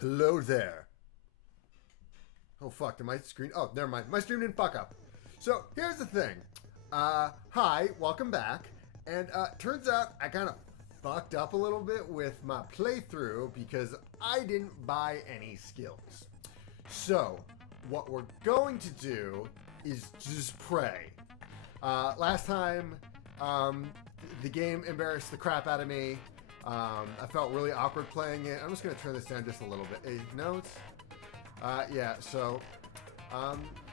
Hello there. Oh fuck, did my screen... Oh, never mind. My screen didn't fuck up. So, here's the thing. Hi, welcome back. And, turns out I kind of fucked up a little bit with my playthrough because I didn't buy any skills. So, what we're going to do is just pray. Last time, the game embarrassed the crap out of me. I felt really awkward playing it. I'm just going to turn this down just a little bit. Hey, notes? Yeah, so,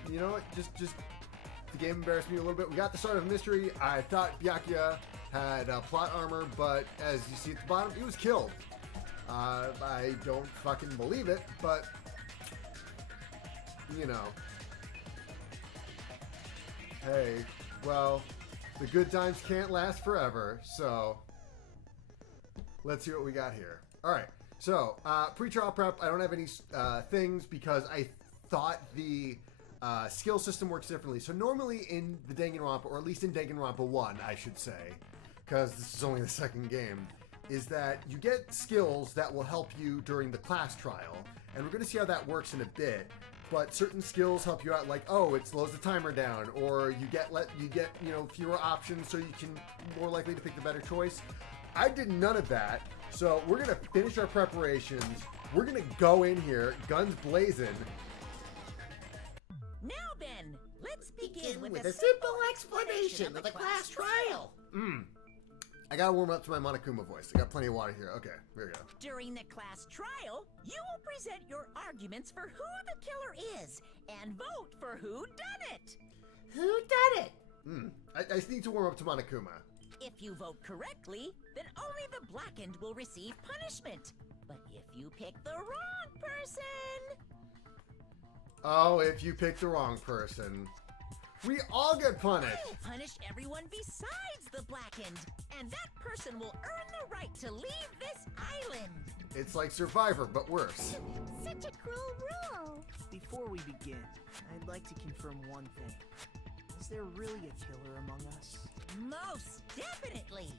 you know what? Just the game embarrassed me a little bit. We got the start of a mystery. I thought Byakuya had plot armor, but as you see at the bottom, he was killed. I don't fucking believe it, but, you know. Hey, well, the good times can't last forever, so let's see what we got here. All right, so pre-trial prep, I don't have any things because I thought the skill system works differently. So normally in the DanganRonpa, or at least in DanganRonpa 1, I should say, because this is only the second game, is that you get skills that will help you during the class trial. And we're going to see how that works in a bit. But certain skills help you out, like, oh, it slows the timer down, or you get fewer options, so you can more likely to pick the better choice. I did none of that, so we're gonna finish our preparations. We're gonna go in here, guns blazing. Now then, let's begin with a simple explanation of the class trial. I gotta warm up to my Monokuma voice. I got plenty of water here. Okay, here we go. During the class trial, you will present your arguments for who the killer is and vote for who done it. Who done it? I just need to warm up to Monokuma. If you vote correctly, then only the blackened will receive punishment. But if you pick the wrong person... Oh, if you pick the wrong person. We all get punished. I will punish everyone besides the blackened, and that person will earn the right to leave this island. It's like Survivor, but worse. Such a cruel rule. Before we begin, I'd like to confirm one thing. Is there really a killer among us? Most definitely.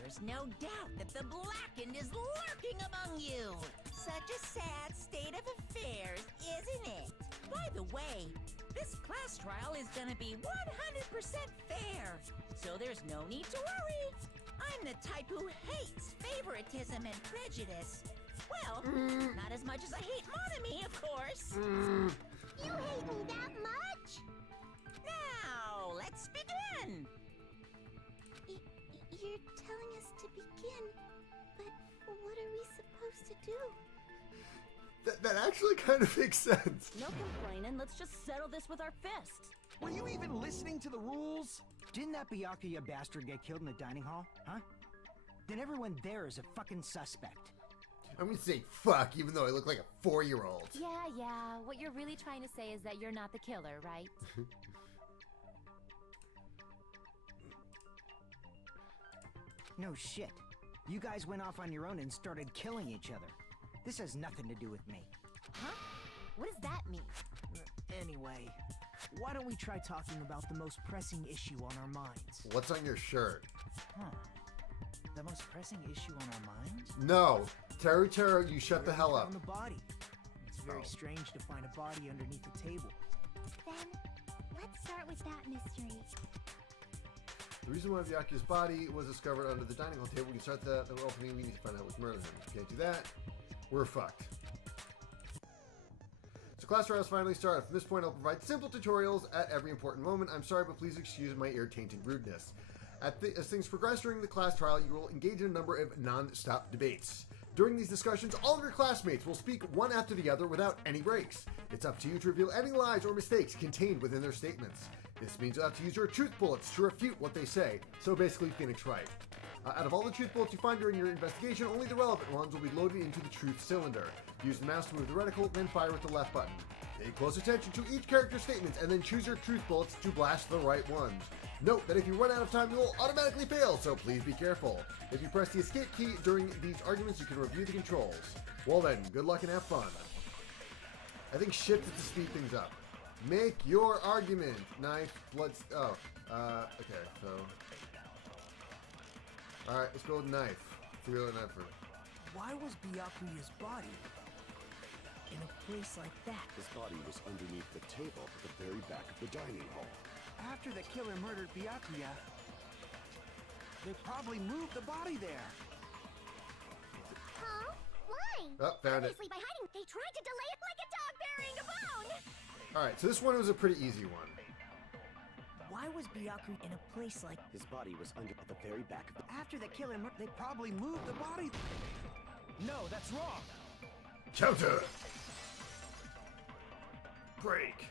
There's no doubt that the blackened is lurking among you. Such a sad state of affairs, isn't it? By the way, this class trial is gonna be 100% fair, so there's no need to worry. I'm the type who hates favoritism and prejudice. Well, not as much as I hate Monami, of course. You hate me that much? Now, let's begin. You're telling us to begin, but what are we supposed to do? That actually kind of makes sense. No complaining, let's just settle this with our fists. Were you even listening to the rules? Didn't that Byakuya bastard get killed in the dining hall, huh? Then everyone there is a fucking suspect. I'm gonna say fuck, even though I look like a 4-year-old. Yeah, what you're really trying to say is that you're not the killer, right? No shit. You guys went off on your own and started killing each other. This has nothing to do with me. Huh? What does that mean? Anyway, why don't we try talking about the most pressing issue on our minds? What's on your shirt? Huh. The most pressing issue on our minds? No. Teru, you shut the hell On up. the body. It's very strange to find a body underneath the table. Then, let's start with that mystery. The reason why Byakuya's body was discovered under the dining hall table, we can start the opening, we need to find out what's murdering him. Can't do that. We're fucked. So class trials finally started. From this point, I'll provide simple tutorials at every important moment. I'm sorry, but please excuse my ear-tainted rudeness. As things progress during the class trial, you will engage in a number of non-stop debates. During these discussions, all of your classmates will speak one after the other without any breaks. It's up to you to reveal any lies or mistakes contained within their statements. This means you'll have to use your truth bullets to refute what they say, so basically Phoenix Wright. Out of all the truth bullets you find during your investigation, only the relevant ones will be loaded into the truth cylinder. Use the mouse to move the reticle, then fire with the left button. Pay close attention to each character's statements, and then choose your truth bullets to blast the right ones. Note that if you run out of time, you will automatically fail, so please be careful. If you press the escape key during these arguments, you can review the controls. Well then, good luck and have fun. I think shift is to speed things up. Make your argument. Knife, blood. Okay, so. Alright, let's go with knife. It's a real knife. Why was Byakuya's body in a place like that? His body was underneath the table at the very back of the dining hall. After the killer murdered Byakuya, they probably moved the body there. Huh? Why? Oh, found it. Obviously by hiding, they tried to delay it like a dog burying a bone! Alright, so this one was a pretty easy one. Why was Byaku in a place like... His body was under at the very back of the... After the killer murdered, they probably moved the body. No, that's wrong. Counter! Break!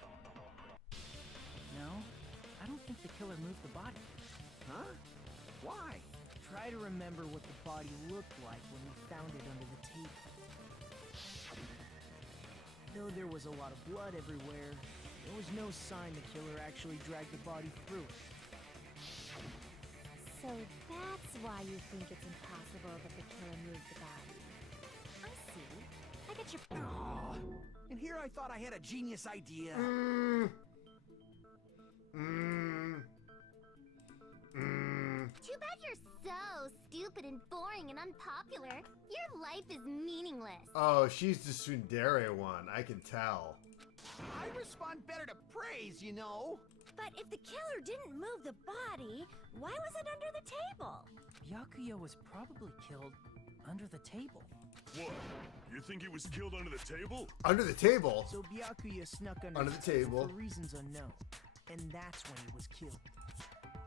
No, I don't think the killer moved the body. Huh? Why? Try to remember what the body looked like when we found it under the table. Though there was a lot of blood everywhere, there was no sign the killer actually dragged the body through it. So that's why you think it's impossible that the killer moved the body. I see. I get your... Aw, and here I thought I had a genius idea. Too bad you're so stupid and boring and unpopular. Your life is meaningless. Oh, she's the tsundere one, I can tell. I respond better to praise, you know. But if the killer didn't move the body, why was it under the table? Byakuya was probably killed under the table. What? You think he was killed under the table? Under the table? So Byakuya snuck Under the table. for reasons unknown, and that's when he was killed.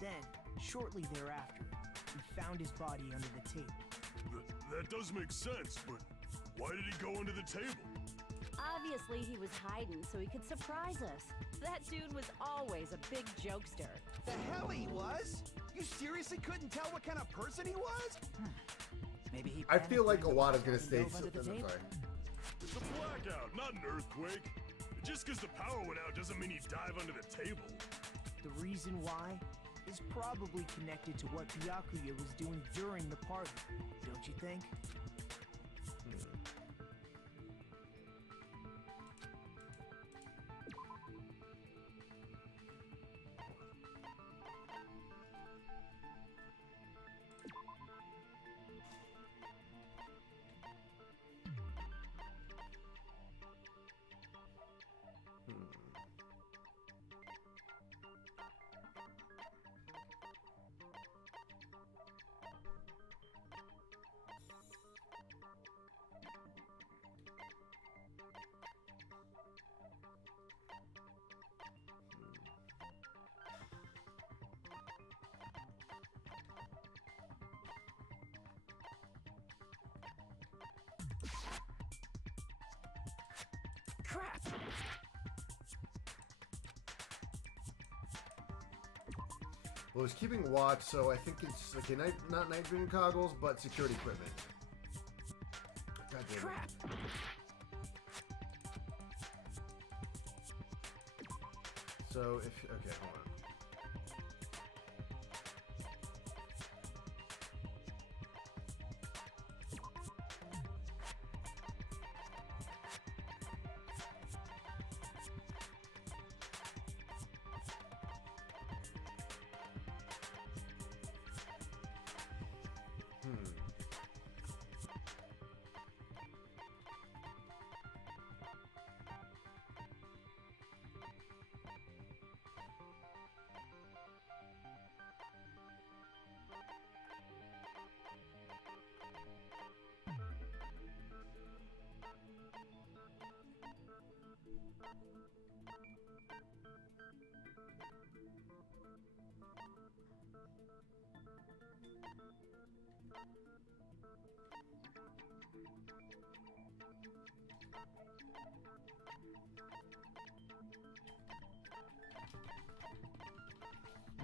Then, shortly thereafter, we found his body under the table. That does make sense, but why did he go under the table? Obviously, he was hiding so he could surprise us. That dude was always a big jokester. The hell he was? You seriously couldn't tell what kind of person he was? Maybe he... I feel like Iwata's gonna stay... Dove under the I'm table. sorry. It's a blackout, not an earthquake. Just because the power went out doesn't mean he dive under the table. The reason why is probably connected to what Byakuya was doing during the party, don't you think? Crap! Well, it's keeping watch, so I think it's like not night vision goggles, but security equipment. God damn it. Crap! So if okay, hold on.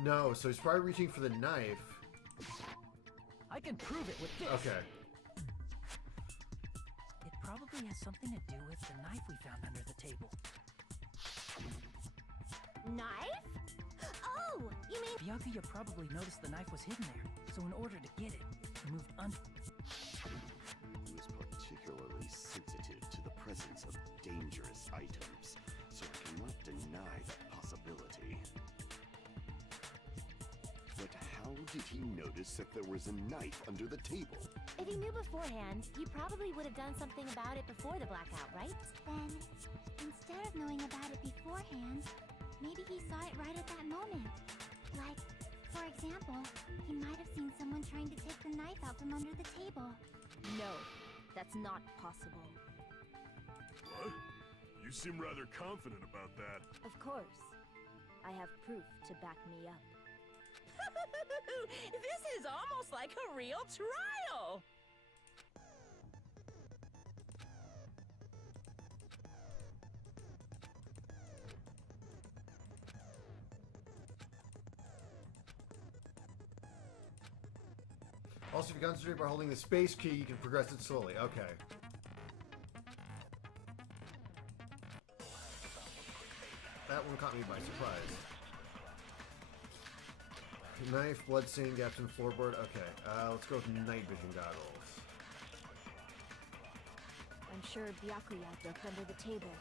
No, so he's probably reaching for the knife. I can prove it with this. Okay. It probably has something to do with the knife we found under the table. Knife? Oh, you mean... Byakuya probably noticed the knife was hidden there, so in order to get it, he moved under... He was particularly sensitive to the presence of dangerous items, so I cannot deny that possibility. But how did he notice that there was a knife under the table? If he knew beforehand, he probably would have done something about it before the blackout, right? Then, instead of knowing about it beforehand, maybe he saw it right at that moment. Like, for example, he might have seen someone trying to take the knife out from under the table. No, that's not possible. What? You seem rather confident about that. Of course. I have proof to back me up. This is almost like a real trial! Also, if you concentrate by holding the space key, you can progress it slowly. Okay. That one caught me by surprise. Knife, bloodstain, gaps in floorboard. Okay, let's go with night vision goggles. I'm sure Byakuya ducked under the table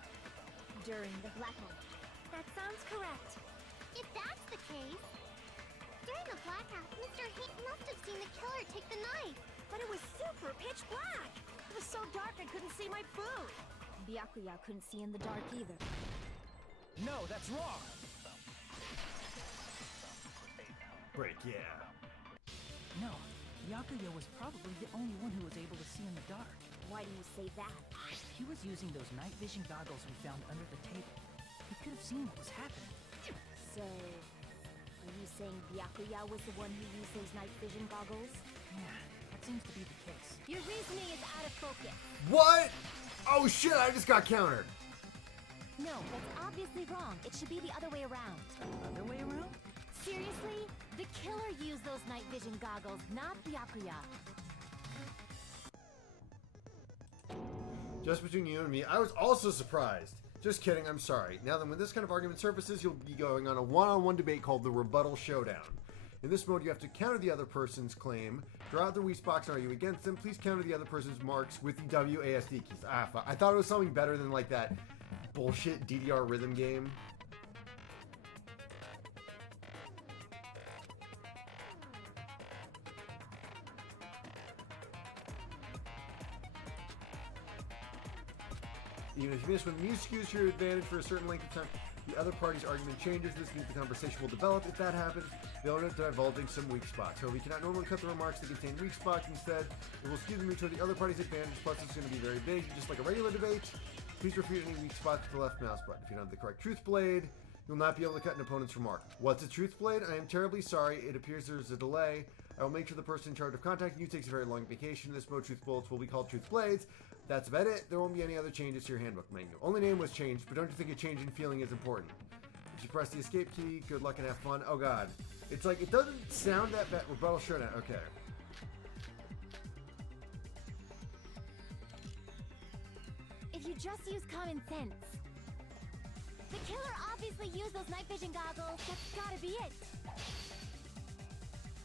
during the blackout. That sounds correct. If that's the case, during the blackout, Mr. Heat must have seen the killer take the knife. But it was super pitch black! It was so dark I couldn't see my food! Byakuya couldn't see in the dark either. No, that's wrong! Break, yeah. No, Byakuya was probably the only one who was able to see in the dark. Why do you say that? He was using those night vision goggles we found under the table. He could have seen what was happening. So, are you saying Byakuya was the one who used those night vision goggles? Yeah, that seems to be the case. Your reasoning is out of focus. What? Oh shit, I just got countered. No, that's obviously wrong. It should be the other way around. Other way around? Seriously? The killer used those night vision goggles, not Byakuya. Just between you and me, I was also surprised. Just kidding, I'm sorry. Now then, when this kind of argument surfaces, you'll be going on a one-on-one debate called the Rebuttal Showdown. In this mode, you have to counter the other person's claim, draw out the weak box and argue against them. Please counter the other person's marks with the WASD keys. I thought it was something better than like that bullshit DDR rhythm game. Even if you miss when the music is to your advantage for a certain length of time, the other party's argument changes. This means the conversation will develop. If that happens, they'll end up divulging some weak spots. So we cannot normally cut the remarks that contain weak spots. Instead, it will skew them to the other party's advantage. Plus, it's going to be very big, just like a regular debate. Please refute any weak spots with the left mouse button. If you don't have the correct truth blade, you'll not be able to cut an opponent's remark. What's a truth blade? I am terribly sorry. It appears there's a delay. I will make sure the person in charge of contacting you takes a very long vacation. In this mode, truth bullets will be called truth blades. That's about it. There won't be any other changes to your handbook menu. Only name was changed, but don't you think a change in feeling is important? If you press the escape key, good luck and have fun. Oh god. It's like, it doesn't sound that bad. Rebuttal Showdown. Okay. If you just use common sense. The killer obviously used those night vision goggles. That's gotta be it.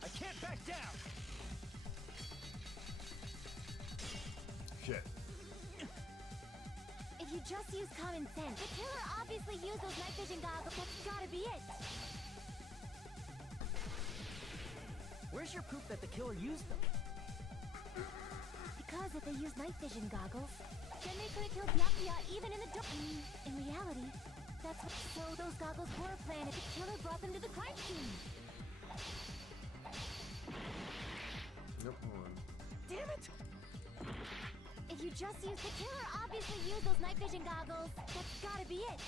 I can't back down! Shit. If you just use common sense. The killer obviously used those night vision goggles. That's gotta be it. Where's your proof that the killer used them? Because if they used night vision goggles, then they could have killed Byakuya even in the dark. In reality, that's what. So those goggles were planted. The killer brought them to the crime scene. Nope, hold on. Damn it! If you just use the killer obviously used those night vision goggles. That's gotta be it.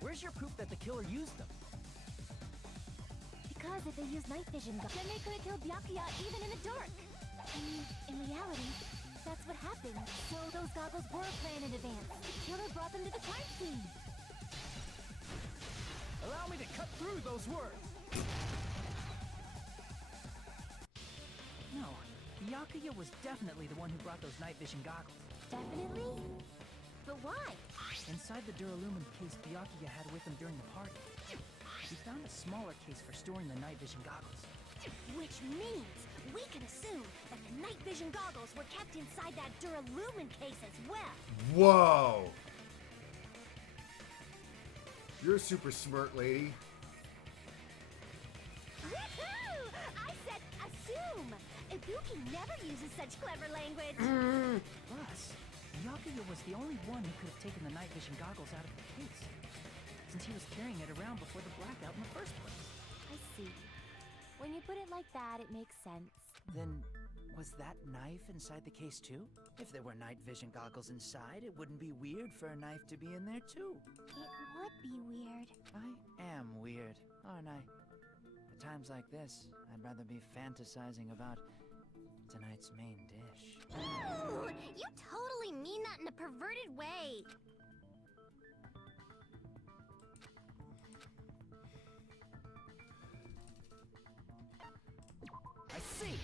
Where's your proof that the killer used them? Because if they used night vision goggles, then they could have killed Byakuya even in the dark. In reality, that's what happened. So those goggles were planned in advance. The killer brought them to the crime scene. Allow me to cut through those words! No, Byakuya was definitely the one who brought those night vision goggles. Definitely? But why? Inside the Duralumin case Byakuya had with him during the party, he found a smaller case for storing the night vision goggles. Which means we can assume that the night vision goggles were kept inside that Duralumin case as well. Whoa! You're a super smart lady. Woohoo! I said assume! Ibuki never uses such clever language. Plus, Byakuya was the only one who could have taken the night vision goggles out of the case, since he was carrying it around before the blackout in the first place. I see. When you put it like that, it makes sense. Then, was that knife inside the case too? If there were night vision goggles inside, it wouldn't be weird for a knife to be in there too. It would be weird. I am weird, aren't I? At times like this, I'd rather be fantasizing about tonight's main dish. Ooh, you totally mean that in a perverted way. I see!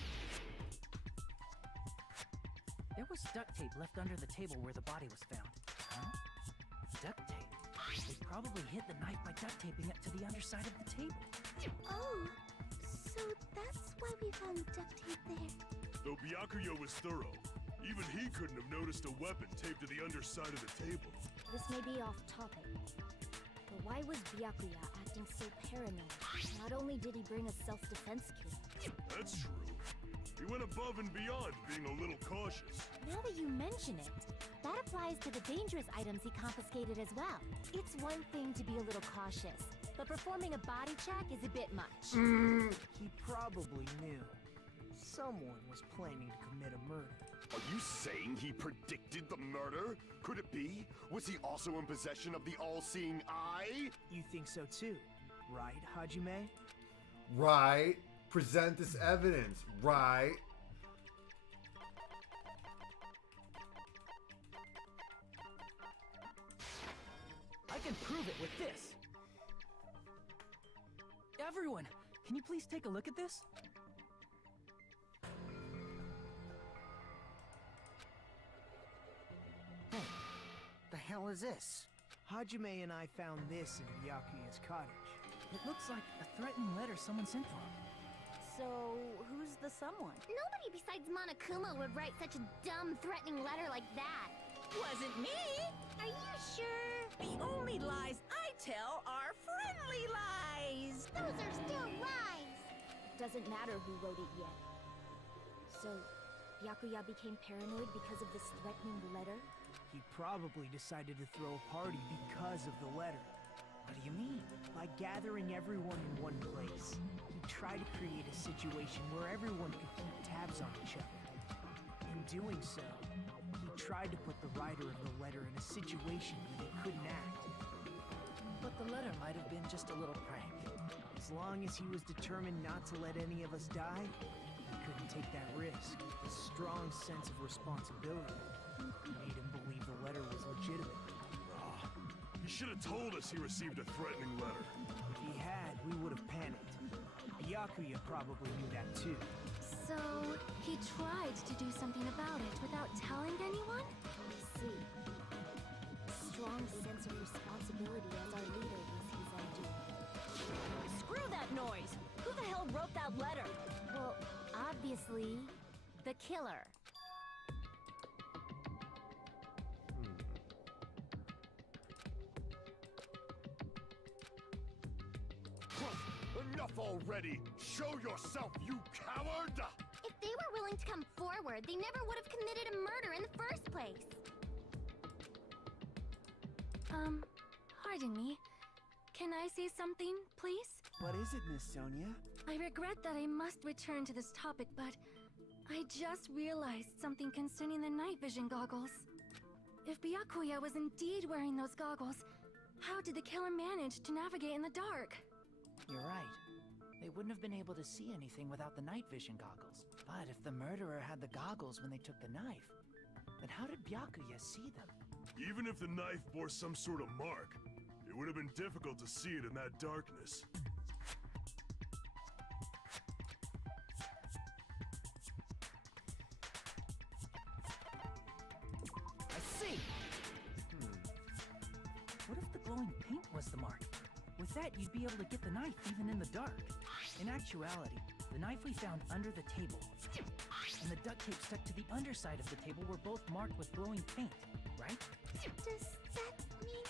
There was duct tape left under the table where the body was found. Huh? Duct tape? They probably hid the knife by duct taping it to the underside of the table. Oh, so that's why we found duct tape there. Though Byakuya was thorough, even he couldn't have noticed a weapon taped to the underside of the table. This may be off topic, but why was Byakuya acting so paranoid? Not only did he bring a self-defense kit. That's true. He went above and beyond being a little cautious. Now that you mention it, that applies to the dangerous items he confiscated as well. It's one thing to be a little cautious, but performing a body check is a bit much. He probably knew. Someone was planning to commit a murder. Are you saying he predicted the murder? Could it be? Was he also in possession of the all-seeing eye? You think so too, right, Hajime? Right. Present this evidence. Right. I can prove it with this! Everyone, can you please take a look at this? Hey, the hell is this? Hajime and I found this in Byakuya's cottage. It looks like a threatening letter someone sent for him. So, who's the someone? Nobody besides Monokuma would write such a dumb, threatening letter like that. Wasn't me! Are you sure? The only lies I tell are friendly lies! Those are still lies. Doesn't matter who wrote it yet. So, Byakuya became paranoid because of this threatening letter? He probably decided to throw a party because of the letter. What do you mean? By gathering everyone in one place, he tried to create a situation where everyone could keep tabs on each other. In doing so, he tried to put the writer of the letter in a situation where they couldn't act. But the letter might have been just a little prank. As long as he was determined not to let any of us die, he couldn't take that risk. A strong sense of responsibility made him believe the letter was legitimate. He should have told us he received a threatening letter. If he had, we would have panicked. Byakuya probably knew that too. So, he tried to do something about it without telling anyone? I see. Strong sense of responsibility as our leader was his undoing. Screw that noise! Who the hell wrote that letter? Well, obviously, the killer. Enough already! Show yourself, you coward! If they were willing to come forward, they never would have committed a murder in the first place. Pardon me. Can I say something, please? What is it, Miss Sonia? I regret that I must return to this topic, but I just realized something concerning the night vision goggles. If Byakuya was indeed wearing those goggles, how did the killer manage to navigate in the dark? You're right. They wouldn't have been able to see anything without the night vision goggles. But if the murderer had the goggles when they took the knife, then how did Byakuya see them? Even if the knife bore some sort of mark, it would have been difficult to see it in that darkness. I see! What if the glowing paint was the mark? With that, you'd be able to get the knife even in the dark. In actuality, the knife we found under the table and the duct tape stuck to the underside of the table were both marked with glowing paint, right? Does that mean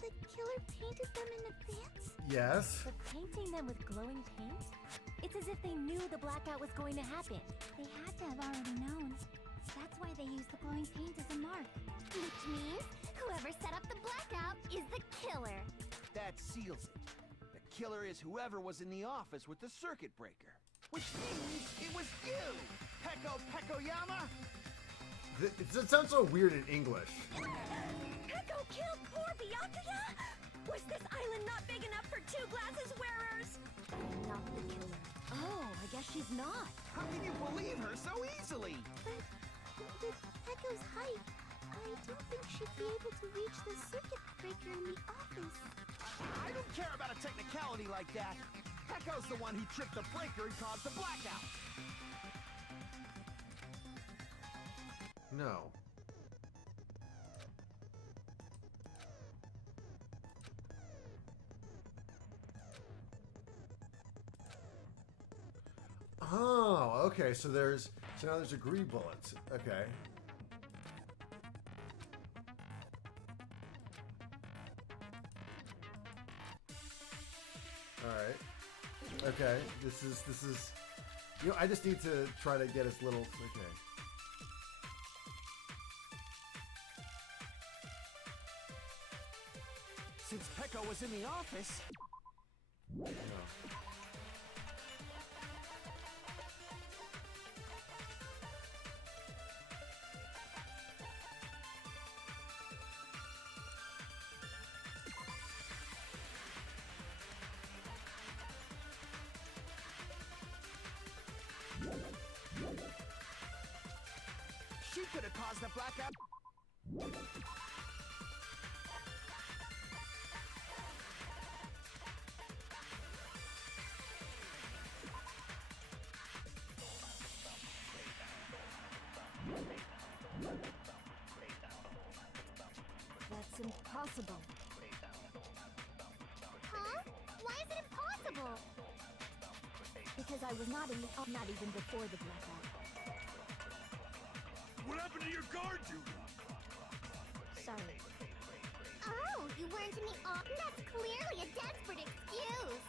the killer painted them in advance? Yes. But painting them with glowing paint? It's as if they knew the blackout was going to happen. They had to have already known. That's why they used the glowing paint as a mark. Which means whoever set up the blackout is the killer. That seals it. The killer is whoever was in the office with the circuit breaker. Which means it was you, Peko Pekoyama! It sounds so weird in English. Peko killed poor Byakuya? Was this island not big enough for 2 glasses wearers? Not the killer. Oh, I guess she's not. How can you believe her so easily? But with Pekko's height, I don't think she'd be able to reach the circuit breaker in the office. I don't care about a technicality like that. Pekko's the one who tripped the breaker and caused the blackout. No. Oh, okay. So now there's agree bullets. Okay. All right. Okay. This is. You know, I just need to try to get as little. Okay. Since Peko was in the office... No. She could have caused the blackout. That's impossible. Huh? Why is it impossible? Because I was not not even before the blackout. What happened to your guard duty? Sorry. Oh, you weren't in the office? That's clearly a desperate excuse.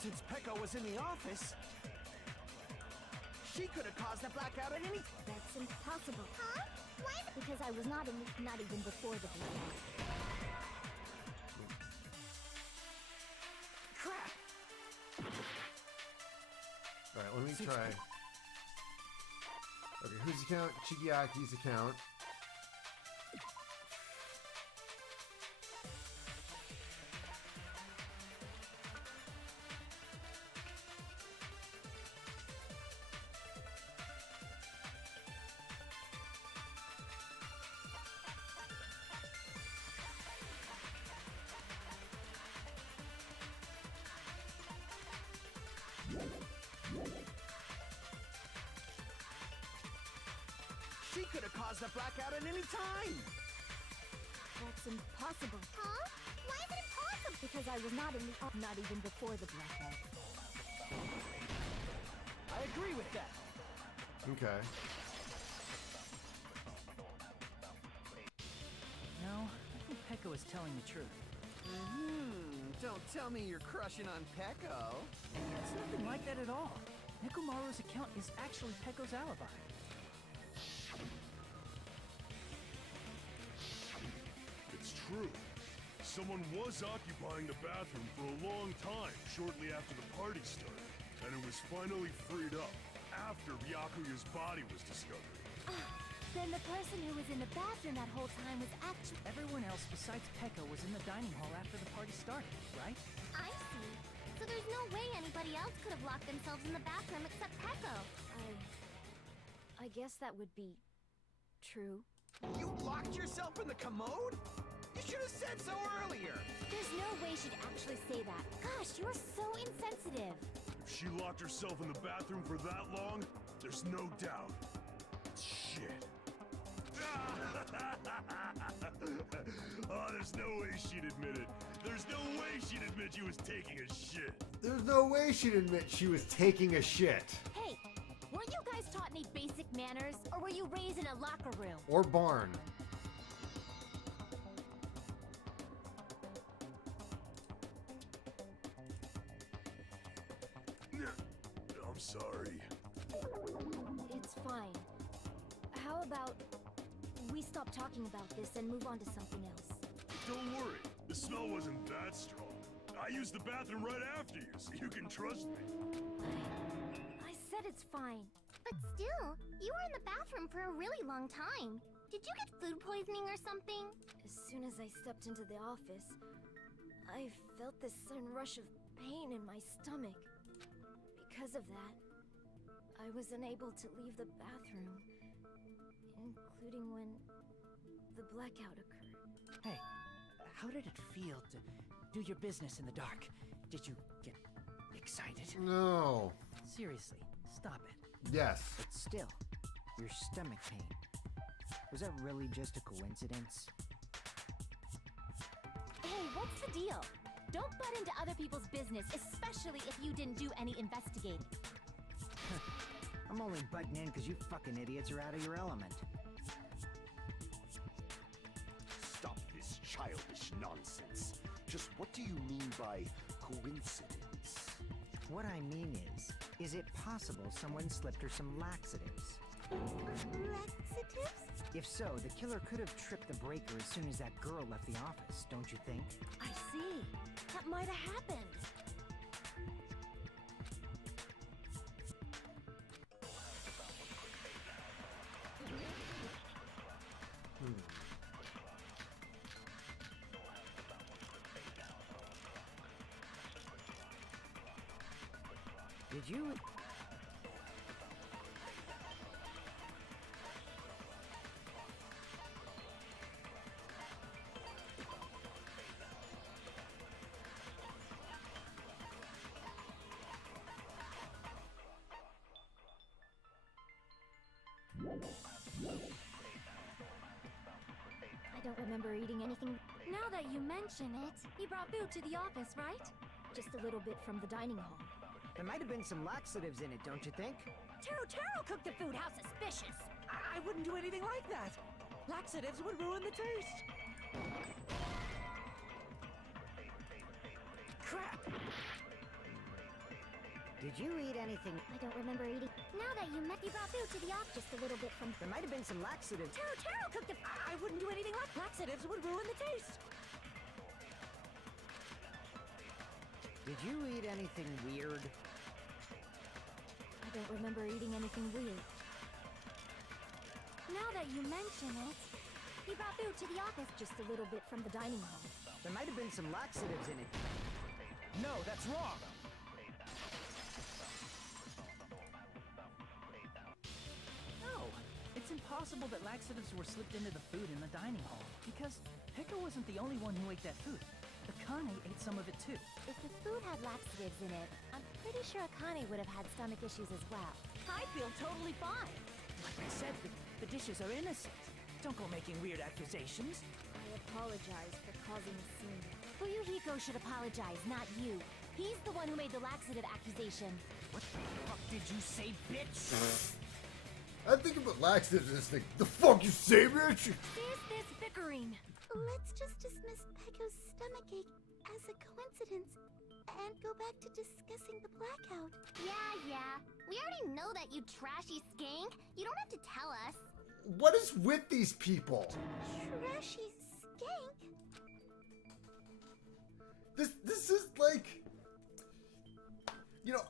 Since Peko was in the office, she could have caused the blackout at any... That's impossible. Huh? Why is it? Because I was not even before the blackout. Crap! Alright, let me try. Okay, whose account? Chigiaki's account. She could have caused the blackout at any time! That's impossible. Huh? Why is it impossible? Because I was not even before the blackout. I agree with that. Okay. No, I think Peko is telling the truth. Don't tell me you're crushing on Peko. It's nothing like that at all. Nekomaru's account is actually Peko's alibi. It's true. Someone was occupying the bathroom for a long time shortly after the party started, and it was finally freed up after Byakuya's body was discovered. Then the person who was in the bathroom that whole time was actually... Everyone else besides Peko was in the dining hall after the party started, right? I see. So there's no way anybody else could have locked themselves in the bathroom except Peko. I guess that would be true. You locked yourself in the commode? You should have said so earlier! There's no way she'd actually say that. Gosh, you're so insensitive. If she locked herself in the bathroom for that long, there's no doubt. Shit. Oh, there's no way she'd admit it. There's no way she'd admit she was taking a shit. There's no way she'd admit she was taking a shit. Hey, weren't you guys taught any basic manners, or were you raised in a locker room? Or barn. I'm sorry. It's fine. How about we stop talking about this and move on to something else? Don't worry, the smell wasn't that strong. I used the bathroom right after you, so you can trust me. I said it's fine. But still, you were in the bathroom for a really long time. Did you get food poisoning or something? As soon as I stepped into the office, I felt this sudden rush of pain in my stomach. Because of that, I was unable to leave the bathroom, including when the blackout occurred. Hey, how did it feel to do your business in the dark? Did you get excited? No. Seriously, stop it. Yes. But still, your stomach pain. Was that really just a coincidence? Hey, what's the deal? Don't butt into other people's business, especially if you didn't do any investigating. I'm only butting in because you fucking idiots are out of your element. Stop this childish nonsense. Just what do you mean by coincidence? What I mean is it possible someone slipped her some laxatives? Laxatives? If so, the killer could have tripped the breaker as soon as that girl left the office, don't you think? I see. That might have happened. Did you... I don't remember eating anything. Now that you mention it, he brought food to the office, right? Just a little bit from the dining hall. There might have been some laxatives in it, don't you think? Taro cooked the food. How suspicious! I wouldn't do anything like that. Laxatives would ruin the taste. Crap! Did you eat anything? I don't remember eating. Now that you met, he brought food to the office. Just a little bit from. There might have been some laxatives. Taro cooked the. I wouldn't do anything like laxatives would ruin the taste. Did you eat anything weird? I don't remember eating anything weird. Now that you mention it, He brought food to the office. Just a little bit from the dining hall. There might have been some laxatives in it. No, that's wrong. No, it's impossible that laxatives were slipped into the food in the dining hall, because Pekka wasn't the only one who ate that food. Akane ate some of it too. If the food had laxatives in it, I'm pretty sure Akane would have had stomach issues as well. I feel totally fine. Like I said, the dishes are innocent. Don't go making weird accusations. I apologize for causing a scene. Fuyuhiko should apologize, not you. He's the one who made the laxative accusation. What the fuck did you say, bitch? I think about laxatives and just think, the fuck you say, bitch? Is this bickering? Let's just dismiss Pecco's stomachache as a coincidence and go back to discussing the blackout. Yeah. We already know that, you trashy skank. You don't have to tell us. What is with these people? Trashy skank? This is like, you know,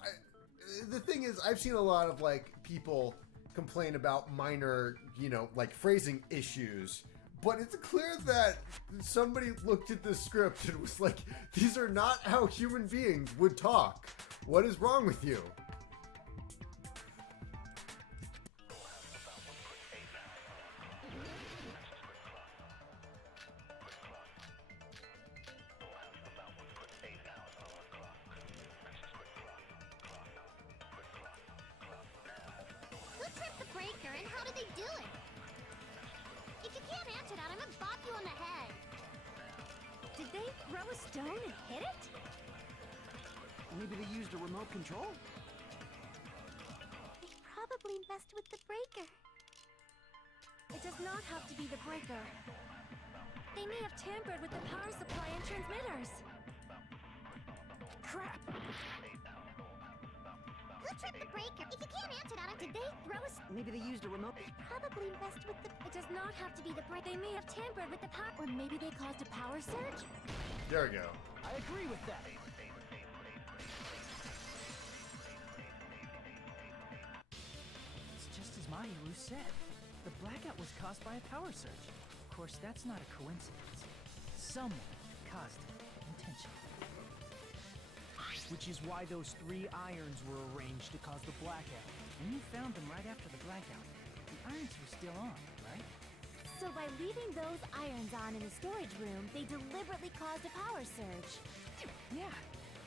the thing is, I've seen a lot of like people complain about minor, you know, like phrasing issues, but it's clear that somebody looked at the script and was like, these are not how human beings would talk. What is wrong with you? Who tripped the breaker and how did they do it? If you can't answer that, I'm gonna bop you on the head. Did they throw a stone and hit it? Maybe they used a remote control? They probably messed with the breaker. It does not have to be the breaker. They may have tampered with the power supply and transmitters. Crap! Who tripped the breaker? If you can't answer that, did they throw us? Maybe they used a remote. Probably messed with the. It does not have to be the break. They may have tampered with the power. Or maybe they caused a power surge? There we go. I agree with that. It's just as Mahiru said. The blackout was caused by a power surge. Of course, that's not a coincidence. Someone caused it intentionally. Which is why those 3 irons were arranged to cause the blackout. When you found them right after the blackout, the irons were still on, right? So by leaving those irons on in the storage room, they deliberately caused a power surge. Yeah.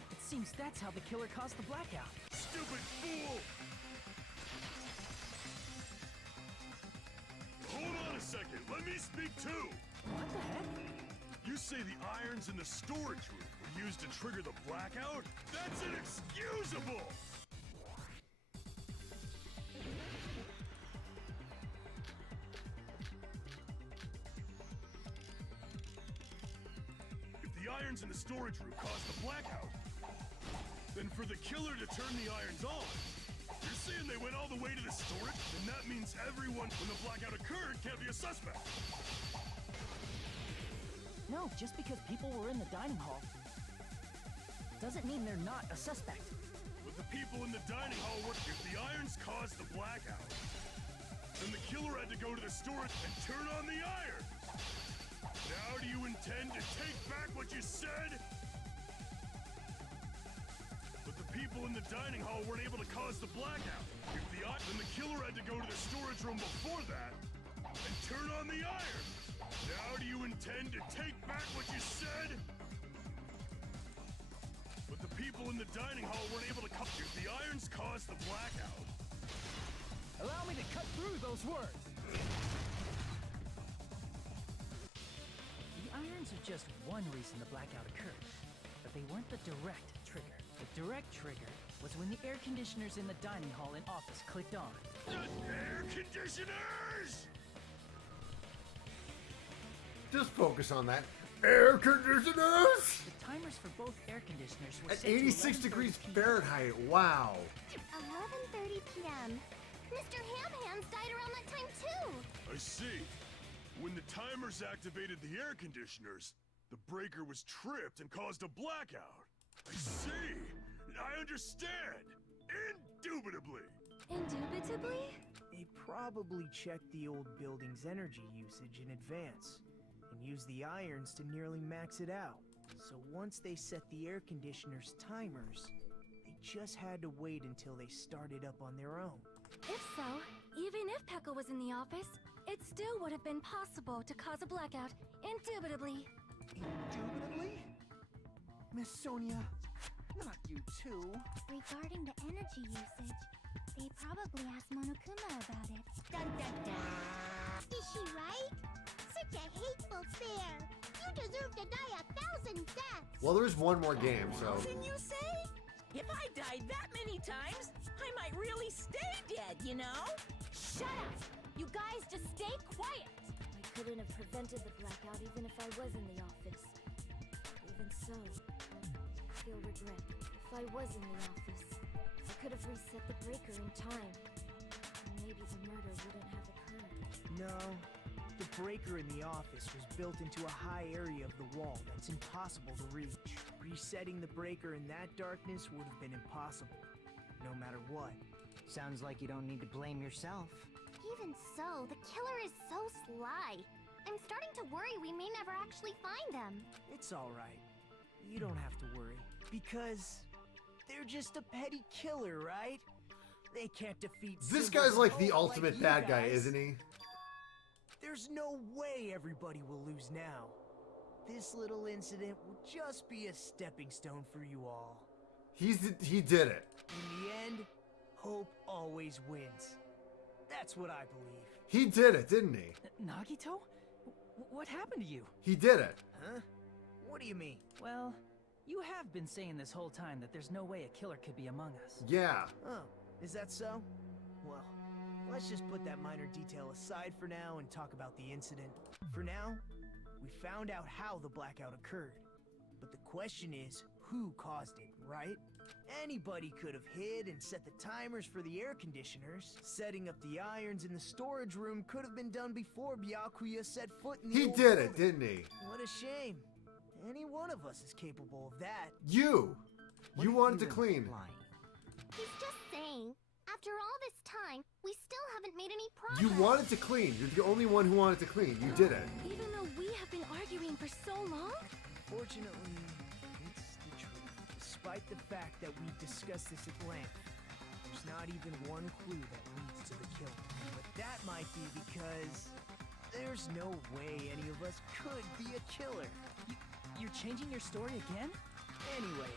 It seems that's how the killer caused the blackout. Stupid fool! Hold on a second, let me speak too! What the heck? You say the irons in the storage room were used to trigger the blackout? That's inexcusable! If the irons in the storage room caused the blackout, then for the killer to turn the irons on, you're saying they went all the way to the storage? Then that means everyone, when the blackout occurred, can't be a suspect. No, just because people were in the dining hall doesn't mean they're not a suspect. But the people in the dining hall were... If the irons caused the blackout, then the killer had to go to the storage and turn on the irons. Now do you intend to take back what you said? But the people in the dining hall weren't able to cause the blackout. Then the killer had to go to the storage room before that and turn on the irons. Now do you intend to take back what you said? But the people in the dining hall weren't able to cut. If the irons caused the blackout. Allow me to cut through those words. The irons are just one reason the blackout occurred, but they weren't the direct trigger. The direct trigger was when the air conditioners in the dining hall and office clicked on. Air conditioners! Just focus on that. Air conditioners! The timers for both air conditioners were At set to 86 degrees Fahrenheit. Wow. 11:30 p.m. Mr. Hamhams died around that time too. I see. When the timers activated the air conditioners, the breaker was tripped and caused a blackout. I see. I understand. Indubitably. Indubitably? They probably checked the old building's energy usage in advance and used the irons to nearly max it out. So once they set the air conditioner's timers, they just had to wait until they started up on their own. If so, even if Pekka was in the office, it still would have been possible to cause a blackout, indubitably. Indubitably? Miss Sonia, not you too. Regarding the energy usage, they probably asked Monokuma about it. Dun dun dun. Is she right? Such a hateful stare. You deserve to die 1,000 deaths. Well, there's one more game, so... Thousand, you say? If I died that many times, I might really stay dead, you know? Shut up! You guys just stay quiet! I couldn't have prevented the blackout even if I was in the office. Even so, I feel regret. If I was in the office, I could have reset the breaker in time. And maybe the murder wouldn't have occurred. No, the breaker in the office was built into a high area of the wall that's impossible to reach. Resetting the breaker in that darkness would have been impossible, no matter what. Sounds like you don't need to blame yourself. Even so, the killer is so sly. I'm starting to worry we may never actually find them. It's alright. You don't have to worry. Because they're just a petty killer, right? They can't defeat This symbols guy's like of the hope ultimate you bad guy, guys. isn't he? There's no way everybody will lose now. This little incident will just be a stepping stone for you all. He did it. In the end, hope always wins. That's what I believe. He did it, didn't he? Nagito? What happened to you? He did it. Huh? What do you mean? Well, you have been saying this whole time that there's no way a killer could be among us. Yeah. Oh, is that so? Well, let's just put that minor detail aside for now and talk about the incident. For now, we found out how the blackout occurred. But the question is, who caused it, right? Anybody could have hid and set the timers for the air conditioners. Setting up the irons in the storage room could have been done before Byakuya set foot in the He old did it, building. didn't he? What a shame. Any one of us is capable of that. You wanted to clean. He's just saying, after all this time, we still haven't made any progress. You wanted to clean. You're the only one who wanted to clean. You did it. Even though we have been arguing for so long? Fortunately, it's the truth. Despite the fact that we've discussed this at length, there's not even one clue that leads to the killing. But that might be because there's no way any of us could be a killer. You're changing your story again? Anyway,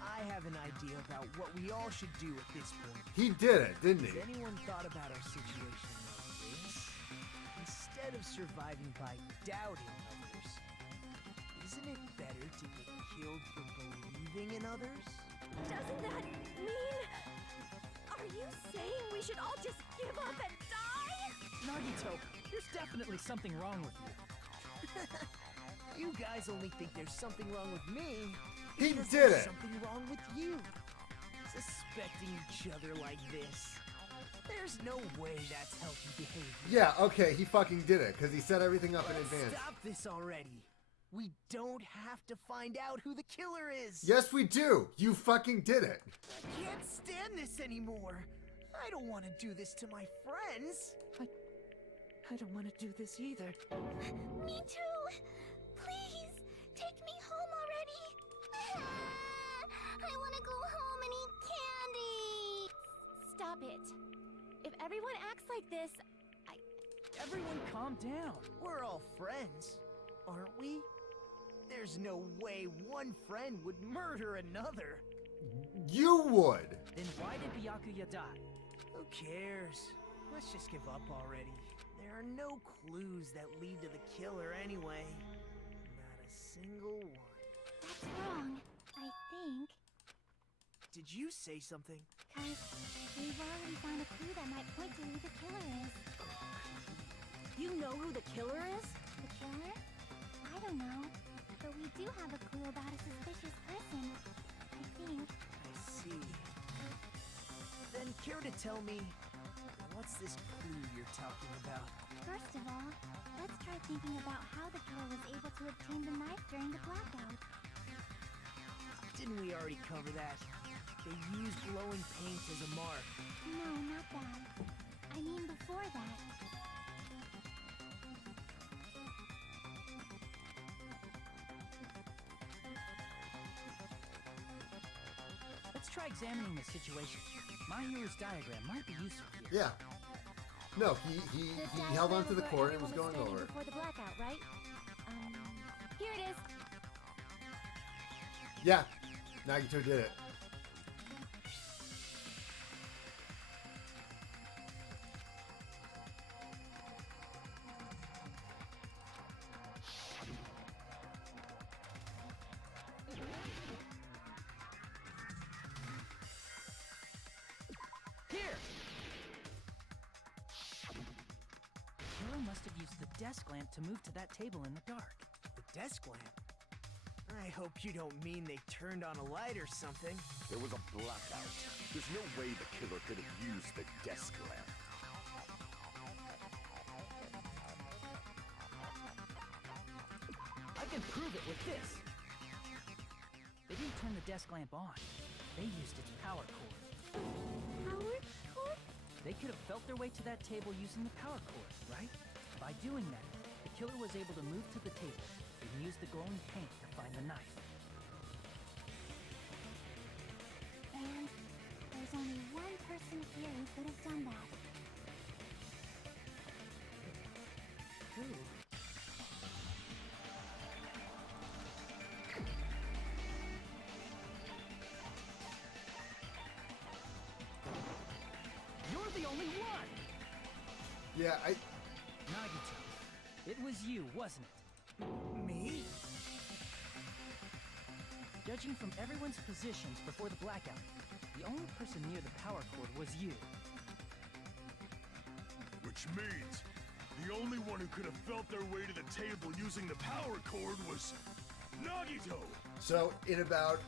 I have an idea about what we all should do at this point. He did it, didn't he? Has anyone thought about our situation like this? Instead of surviving by doubting others, isn't it better to get killed for believing in others? Doesn't that mean... Are you saying we should all just give up and die? Nagito, there's definitely something wrong with you. You guys only think there's something wrong with me. He because did there's it. Something wrong with you. Suspecting each other like this. There's no way that's healthy behavior. Yeah, okay, he fucking did it, because he set everything up in Let's advance. stop this already. We don't have to find out who the killer is. Yes, we do. You fucking did it. I can't stand this anymore. I don't want to do this to my friends. I don't want to do this either. Me too. Please, take me home already. I want to go home and eat candy. Stop it. If everyone acts like this, Everyone calm down. We're all friends, aren't we? There's no way one friend would murder another. You would. Then why did Byakuya die? Who cares? Let's just give up already. There are no clues that lead to the killer anyway. Not a single one. That's wrong, I think. Did you say something? Cause we've already found a clue that might point to who the killer is. you know who the killer is? The killer? I don't know. But we do have a clue about a suspicious person. I think. I see. Then care to tell me, what's this clue you're talking about? First of all, let's try thinking about how the killer was able to obtain the knife during the blackout. Didn't we already cover that? They used glowing paint as a mark. No, not that. I mean before that. Let's try examining the situation. My hero's diagram might be useful here. Yeah. No, he held on to the cord and was going over it. Before the blackout, right? Here it is. Yeah. Nagito did it. Here! The killer must have used the desk lamp to move to that table in the dark. The desk lamp? I hope you don't mean they turned on a light or something. There was a blackout. There's no way the killer could have used the desk lamp. I can prove it with this. They didn't turn the desk lamp on. They used its power cord. Power cord? They could have felt their way to that table using the power cord, right? By doing that, the killer was able to move to the table and use the glowing paint to find the knife. And there's only one person here who could have done that. Who? You're the only one! Yeah, Nagito, it was you, wasn't it? Me? Judging from everyone's positions before the blackout, the only person near the power cord was you. Which means the only one who could have felt their way to the table using the power cord was Nagito. So in about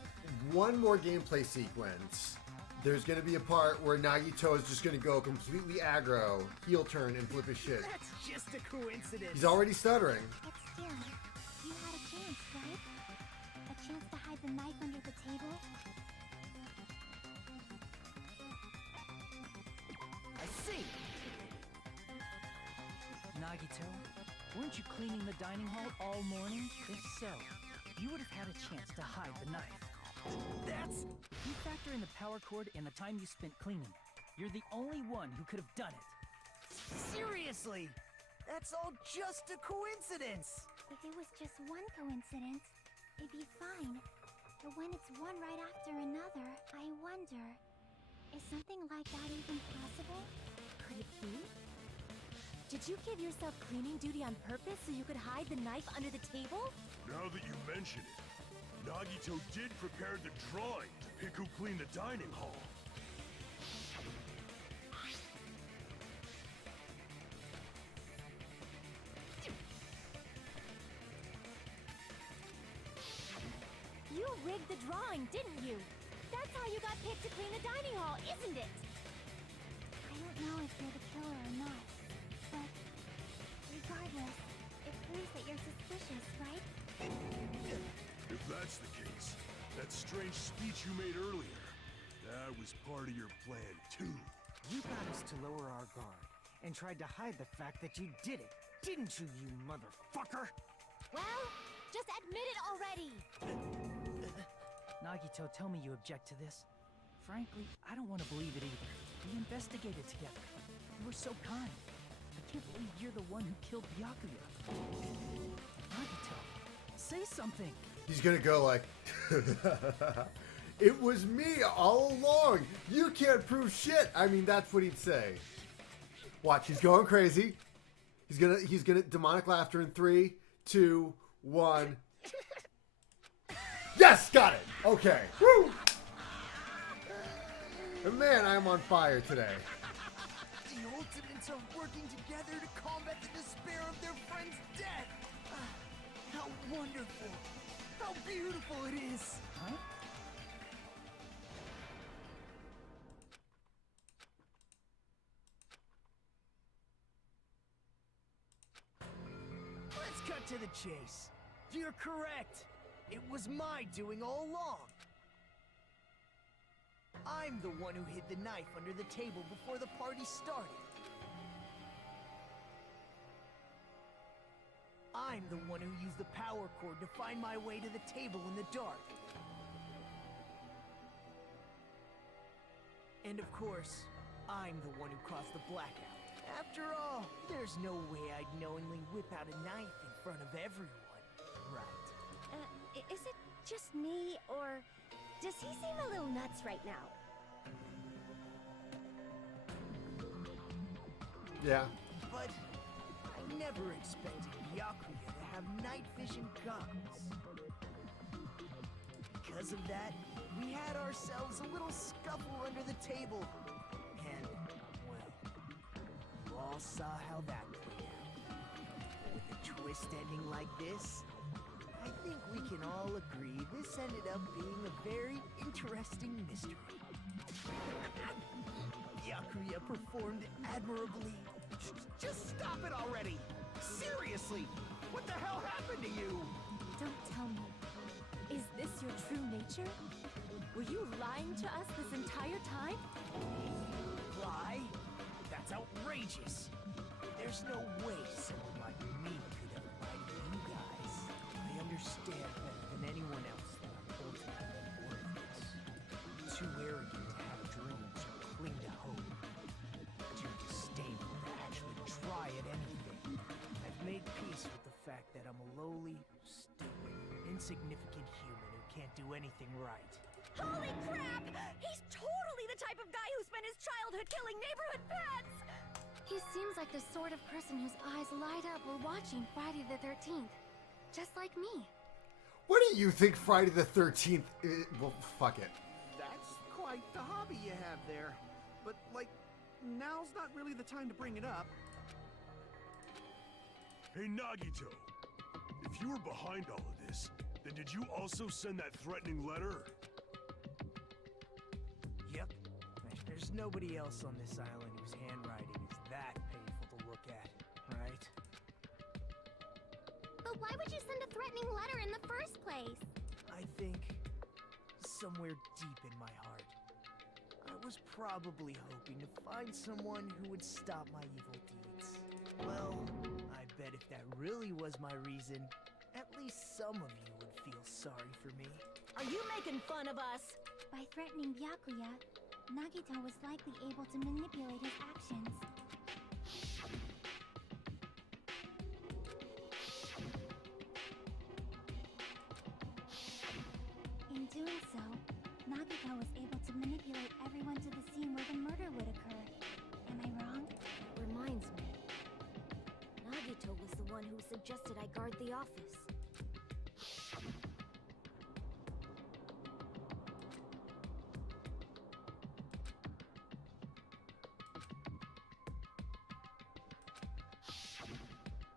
one more gameplay sequence, there's going to be a part where Nagito is just going to go completely aggro, heel turn, and flip his shit. That's just a coincidence. He's already stuttering. But still, you had a chance, right? A chance to hide the knife under the table? I see! Nagito, weren't you cleaning the dining hall all morning? If so, you would have had a chance to hide the knife. That's... If you factor in the power cord and the time you spent cleaning, you're the only one who could have done it. Seriously? That's all just a coincidence. If it was just one coincidence, it'd be fine. But when it's one right after another, I wonder, is something like that even possible? Could it be? Did you give yourself cleaning duty on purpose so you could hide the knife under the table? Now that you mention it, Nagito did prepare the drawing to pick who cleaned the dining hall. You rigged the drawing, didn't you? That's how you got picked to clean the dining hall, isn't it? I don't know if you're the killer or not, but regardless, it proves that you're suspicious, right? If that's the case, that strange speech you made earlier, that was part of your plan too. You got us to lower our guard and tried to hide the fact that you did it, didn't you, you motherfucker? Well, just admit it already! Nagito, tell me you object to this. Frankly, I don't want to believe it either. We investigated together. You were so kind. I can't believe you're the one who killed Byakuya. Nagito, say something. He's going to go like, it was me all along. You can't prove shit. I mean, that's what he'd say. Watch, he's going crazy. He's gonna demonic laughter in 3, 2, 1. Yes, got it. Okay. Woo! And man, I'm on fire today. The Ultimates are working together to combat the despair of their friend's death. How wonderful. How beautiful it is. Huh? Let's cut to the chase. You're correct. It was my doing all along. I'm the one who hid the knife under the table before the party started. I'm the one who used the power cord to find my way to the table in the dark. And of course, I'm the one who caused the blackout. After all, there's no way I'd knowingly whip out a knife in front of everyone, right? Is it just me, or does he seem a little nuts right now? Yeah. But I never expected Byakuya to have night vision goggles. Because of that, we had ourselves a little scuffle under the table. And, well, you all saw how that played out. With a twist ending like this, I think we can all agree this ended up being a very interesting mystery. Byakuya performed admirably. Just stop it already! Seriously! What the hell happened to you? Don't tell me. Is this your true nature? Were you lying to us this entire time? Lie? That's outrageous. There's no way someone like me could ever lie to you guys. I understand better than anyone else that I'm ultimately worthless. Too arrogant to have dreams or cling to hope. Too disdainful to actually try at anything. I've made peace with the fact that I'm a lowly, stupid, insignificant human who can't do anything right. Holy crap! He's totally the type of guy who spent his childhood killing neighborhood pets! He seems like the sort of person whose eyes light up while watching Friday the 13th. Just like me. What do you think Friday the 13th is? Well, fuck it. That's quite the hobby you have there. But, like, now's not really the time to bring it up. Hey, Nagito. If you were behind all of this, then did you also send that threatening letter? Yep. There's nobody else on this island whose handwriting is that painful to look at, right? But why would you send a threatening letter in the first place? I think somewhere deep in my heart, I was probably hoping to find someone who would stop my evil deeds. Well, I bet if that really was my reason, at least some of you would feel sorry for me. Are you making fun of us? By threatening Byakuya, Nagito was likely able to manipulate his actions. In doing so, Nagito was able to manipulate everyone to the scene where the murder would occur. Am I wrong? Reminds me. Nagito was the one who suggested I guard the office.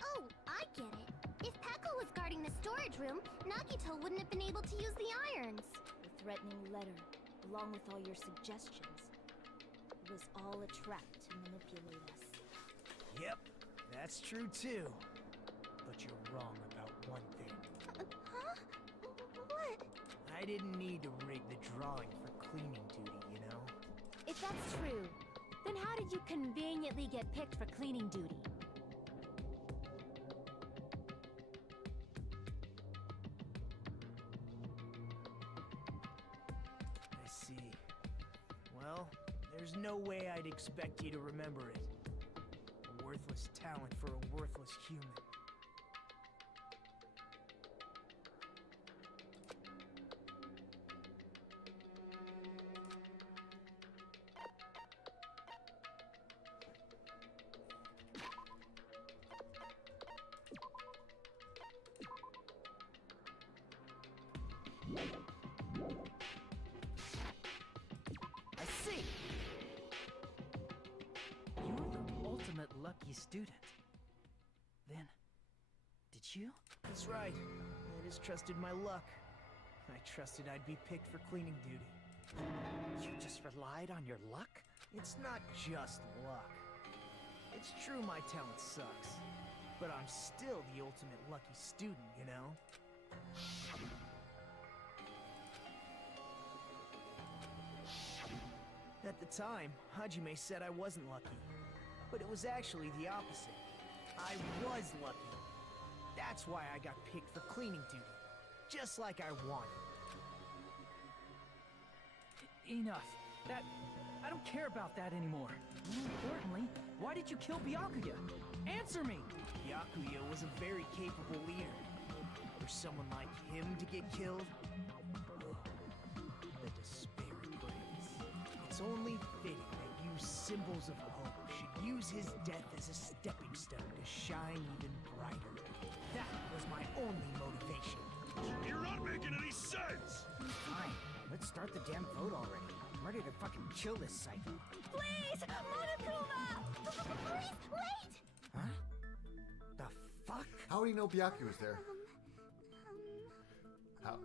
Oh, I get it. If Peko was guarding the storage room, Nagito wouldn't have been able to use the irons. The threatening letter, along with all your suggestions, was all a trap to manipulate us. Yep, that's true too. But you're wrong about one thing. Huh? What? I didn't need to rig the drawing for cleaning duty, you know? If that's true, then how did you conveniently get picked for cleaning duty? I see. Well, there's no way I'd expect you to remember it. A worthless talent for a worthless human. I see! You're the ultimate lucky student. Then, did you? That's right. I just trusted my luck. I trusted I'd be picked for cleaning duty. You just relied on your luck? It's not just luck. It's true my talent sucks, but I'm still the ultimate lucky student, you know? At the time, Hajime said I wasn't lucky, but it was actually the opposite. I was lucky. That's why I got picked for cleaning duty, just like I wanted. Enough. I don't care about that anymore. More importantly, why did you kill Byakuya? Answer me! Byakuya was a very capable leader. For someone like him to get killed, the despair it brings. It's only fitting that you symbols of hope should use his death as a stepping stone to shine even brighter. That was my only motivation. You're not making any sense! Fine, let's start the damn vote already. I'm ready to fucking kill this psycho. Please! Monokuma! Please, wait! Huh? The fuck? How would he know Byakuya was there? How?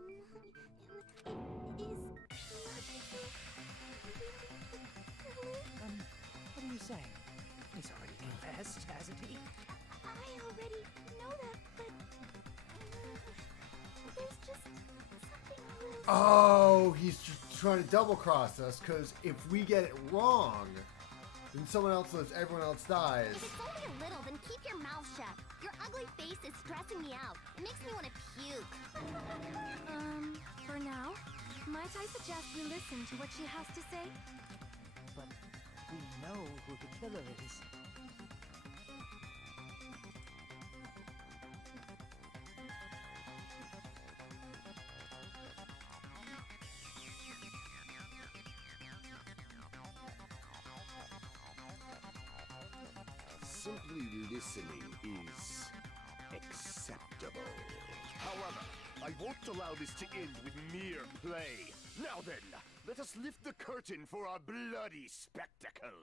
What are you saying? He's already confessed, hasn't he? I already know that, but there's just something a little... Oh, he's just trying to double cross us, because if we get it wrong, then someone else lives, everyone else dies. If it's only a little, then keep your mouth shut. Your ugly face is stressing me out. It makes me want to puke. For now, might I suggest we listen to what she has to say? But we know who the killer is. Simply listening is acceptable. However, I won't allow this to end with mere play. Now then, let us lift the curtain for our bloody spectacle.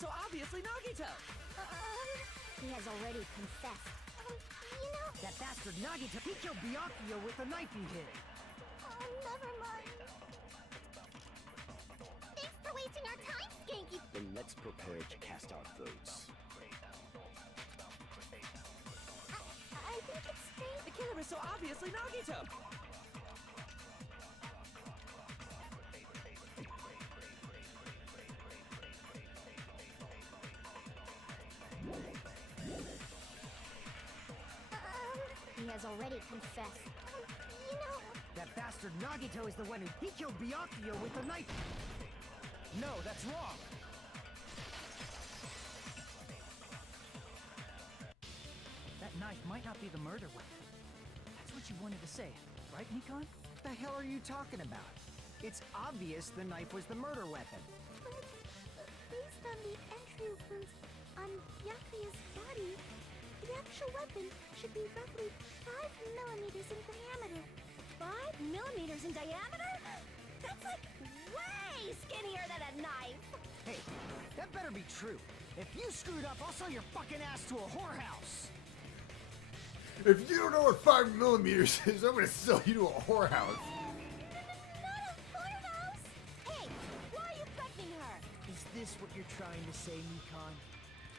so obviously Nagito! He has already confessed. You know... That bastard Nagito, he killed Byakuya with the knife he hid. Oh, never mind. Thanks for wasting our time, Skanky. Then let's prepare to cast our votes. I think it's strange. The killer is so obviously Nagito! He has already confessed. You know... That bastard Nagito is the one who he killed Byakuya with the knife. No, that's wrong. That knife might not be the murder weapon. That's what you wanted to say, right, Nikon? What the hell are you talking about? It's obvious the knife was the murder weapon. But, based on the entry wounds on Byakuya's body, the actual weapon should be roughly 5 millimeters in diameter. 5 millimeters in diameter? That's like way skinnier than a knife! Hey, that better be true. If you screwed up, I'll sell your fucking ass to a whorehouse. If you don't know what 5 millimeters is, I'm gonna sell you to a whorehouse. Not a whorehouse! Hey, why are you threatening her? Is this what you're trying to say, Nikon?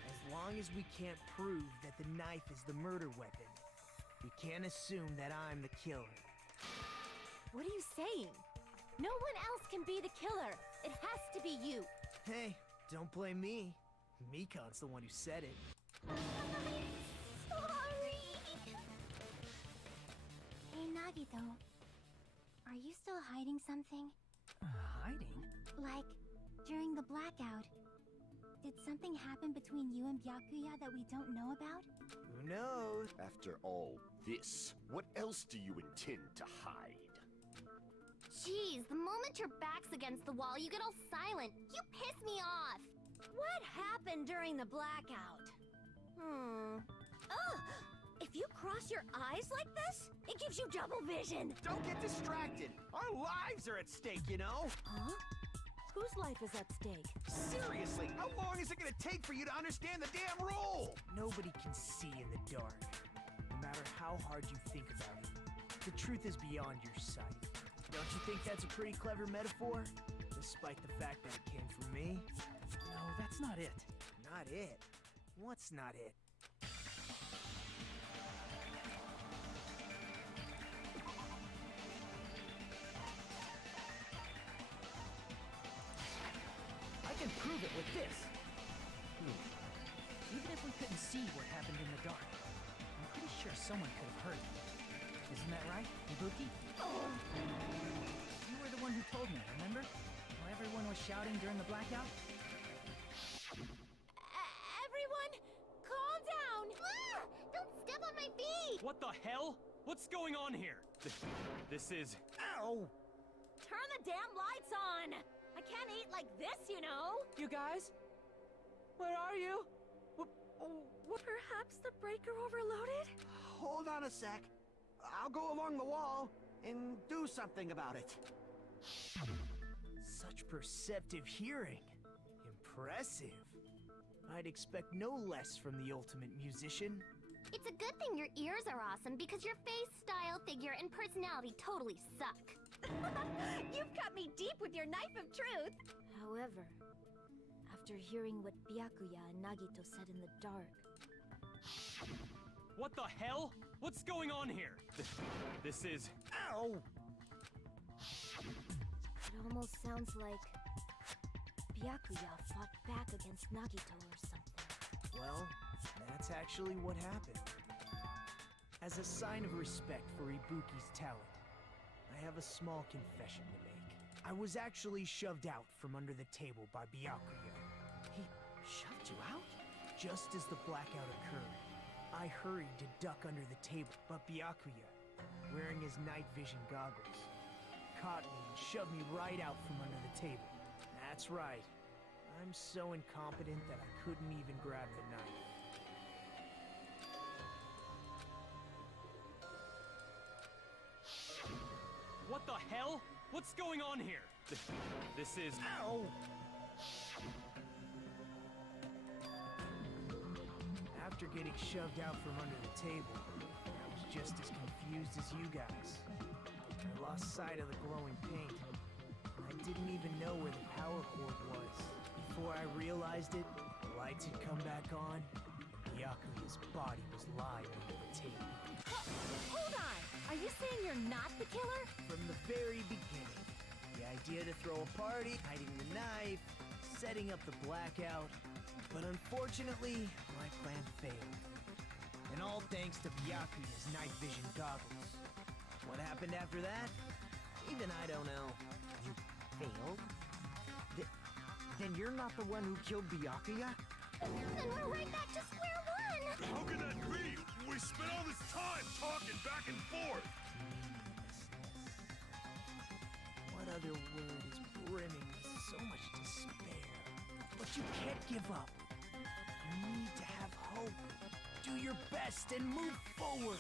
As long as we can't prove that the knife is the murder weapon, we can't assume that I'm the killer. What are you saying? No one else can be the killer. It has to be you. Hey, don't blame me. Mikon's the one who said it. Sorry. Hey, Nagito. Are you still hiding something? Hiding? Like, during the blackout, did something happen between you and Byakuya that we don't know about? Who knows? After all this, what else do you intend to hide? Jeez, the moment your back's against the wall, you get all silent. You piss me off. What happened during the blackout? Oh, if you cross your eyes like this, it gives you double vision. Don't get distracted. Our lives are at stake, you know? Huh? Whose life is at stake? Seriously, how long is it gonna take for you to understand the damn rule? Nobody can see in the dark. No matter how hard you think about it, the truth is beyond your sight. Don't you think that's a pretty clever metaphor? Despite the fact that it came from me? No, that's not it. Not it? What's not it? I can prove it with this. Even if we couldn't see what happened in the dark, I'm pretty sure someone could have heard it. Isn't that right, Ibuki? You were the one who told me, remember? How everyone was shouting during the blackout? Everyone, calm down! Don't step on my feet! What the hell? What's going on here? This is... Ow! Turn the damn lights on! I can't eat like this, you know! You guys? Where are you? What? Perhaps the breaker overloaded? Hold on a sec. I'll go along the wall and do something about it. Such perceptive hearing. Impressive. I'd expect no less from the ultimate musician. It's a good thing your ears are awesome because your face, style, figure, and personality totally suck. You've cut me deep with your knife of truth! However, after hearing what Byakuya and Nagito said in the dark... What the hell? What's going on here? This is... Ow! It almost sounds like Byakuya fought back against Nagito or something. Well, that's actually what happened. As a sign of respect for Ibuki's talent, I have a small confession to make. I was actually shoved out from under the table by Byakuya. He shoved you out? Just as the blackout occurred, I hurried to duck under the table, but Byakuya, wearing his night vision goggles, caught me and shoved me right out from under the table. That's right. I'm so incompetent that I couldn't even grab the knife. What the hell? What's going on here? This is... Ow! getting shoved out from under the table, I was just as confused as you guys. I lost sight of the glowing paint. I didn't even know where the power cord was. Before I realized it, the lights had come back on, and Byakuya's body was lying under the table. Hold on! Are you saying you're not the killer? From the very beginning, the idea to throw a party, hiding the knife, setting up the blackout, but unfortunately, my plan failed. And all thanks to Byakuya's night vision goggles. What happened after that? Even I don't know. You failed? Then you're not the one who killed Byakuya? Then we're right back to square one! How can that be? We spent all this time talking back and forth! What other word is brimming with so much despair? But you can't give up. You need to have hope. Do your best and move forward.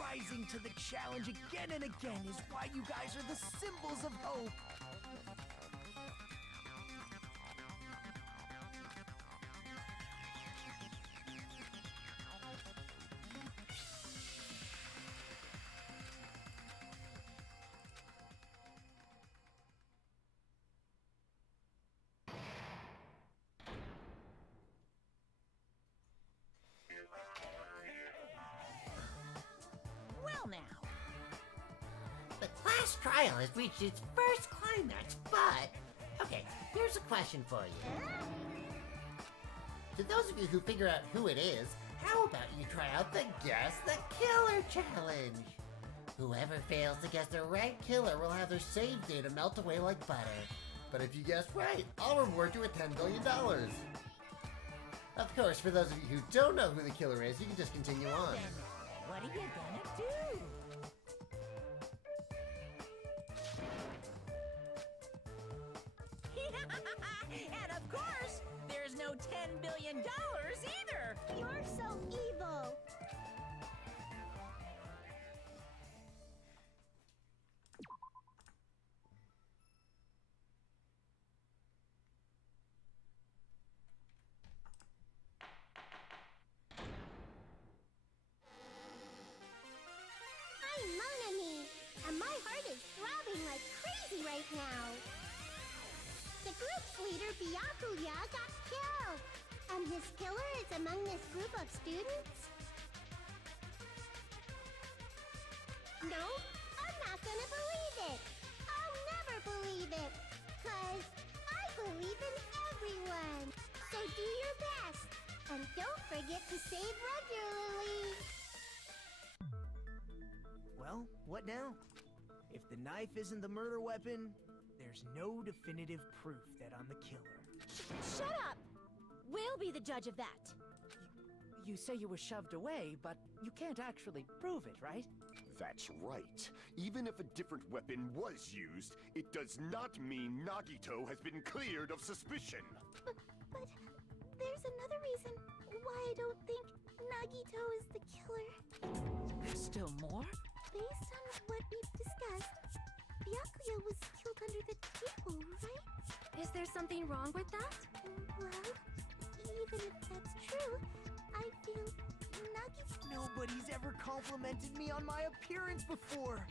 Rising to the challenge again and again is why you guys are the symbols of hope. Well now. The class trial has reached its first climax, but... Okay, here's a question for you. To those of you who figure out who it is, how about you try out the Guess the Killer challenge? Whoever fails to guess the right killer will have their save data melt away like butter. But if you guess right, I'll reward you with $10 billion. Of course, for those of you who don't know who the killer is, you can just continue on. Then, what are you gonna do? And of course, there's no $10 billion either! You're so evil! I'm Monami, and my heart is throbbing like crazy right now. The group's leader, Byakuya, got killed, and his killer is among this group of students? No, I'm not gonna believe it. I'll never believe it, 'cause I believe in everyone. So do your best, and don't forget to save regularly. Well, what now? If the knife isn't the murder weapon, there's no definitive proof that I'm the killer. Shut up! We'll be the judge of that. You say you were shoved away, but you can't actually prove it, right? That's right. Even if a different weapon was used, it does not mean Nagito has been cleared of suspicion. But there's another reason why I don't think Nagito is the killer. There's still more? Based on what we've discussed, Byakuya was killed under the table, right? Is there something wrong with that? Well, even if that's true, I feel Nagito... Nobody's ever complimented me on my appearance before.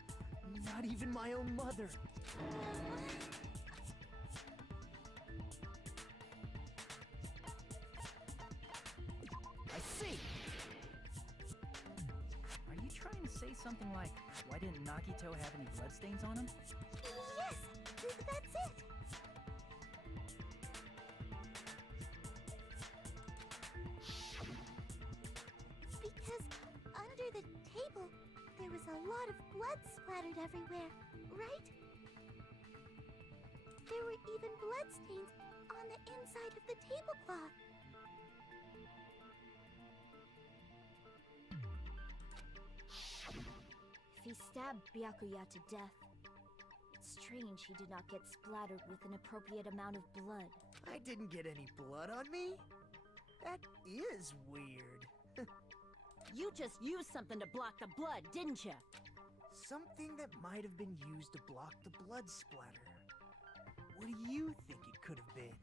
Not even my own mother. I see. Are you trying to say something like, why didn't Nagito have any bloodstains on him? Yes, that's it. Because under the table, there was a lot of blood splattered everywhere, right? There were even bloodstains on the inside of the tablecloth. If he stabbed Byakuya to death, it's strange he did not get splattered with an appropriate amount of blood. I didn't get any blood on me? That is weird. You just used something to block the blood, didn't you? Something that might have been used to block the blood splatter. What do you think it could have been?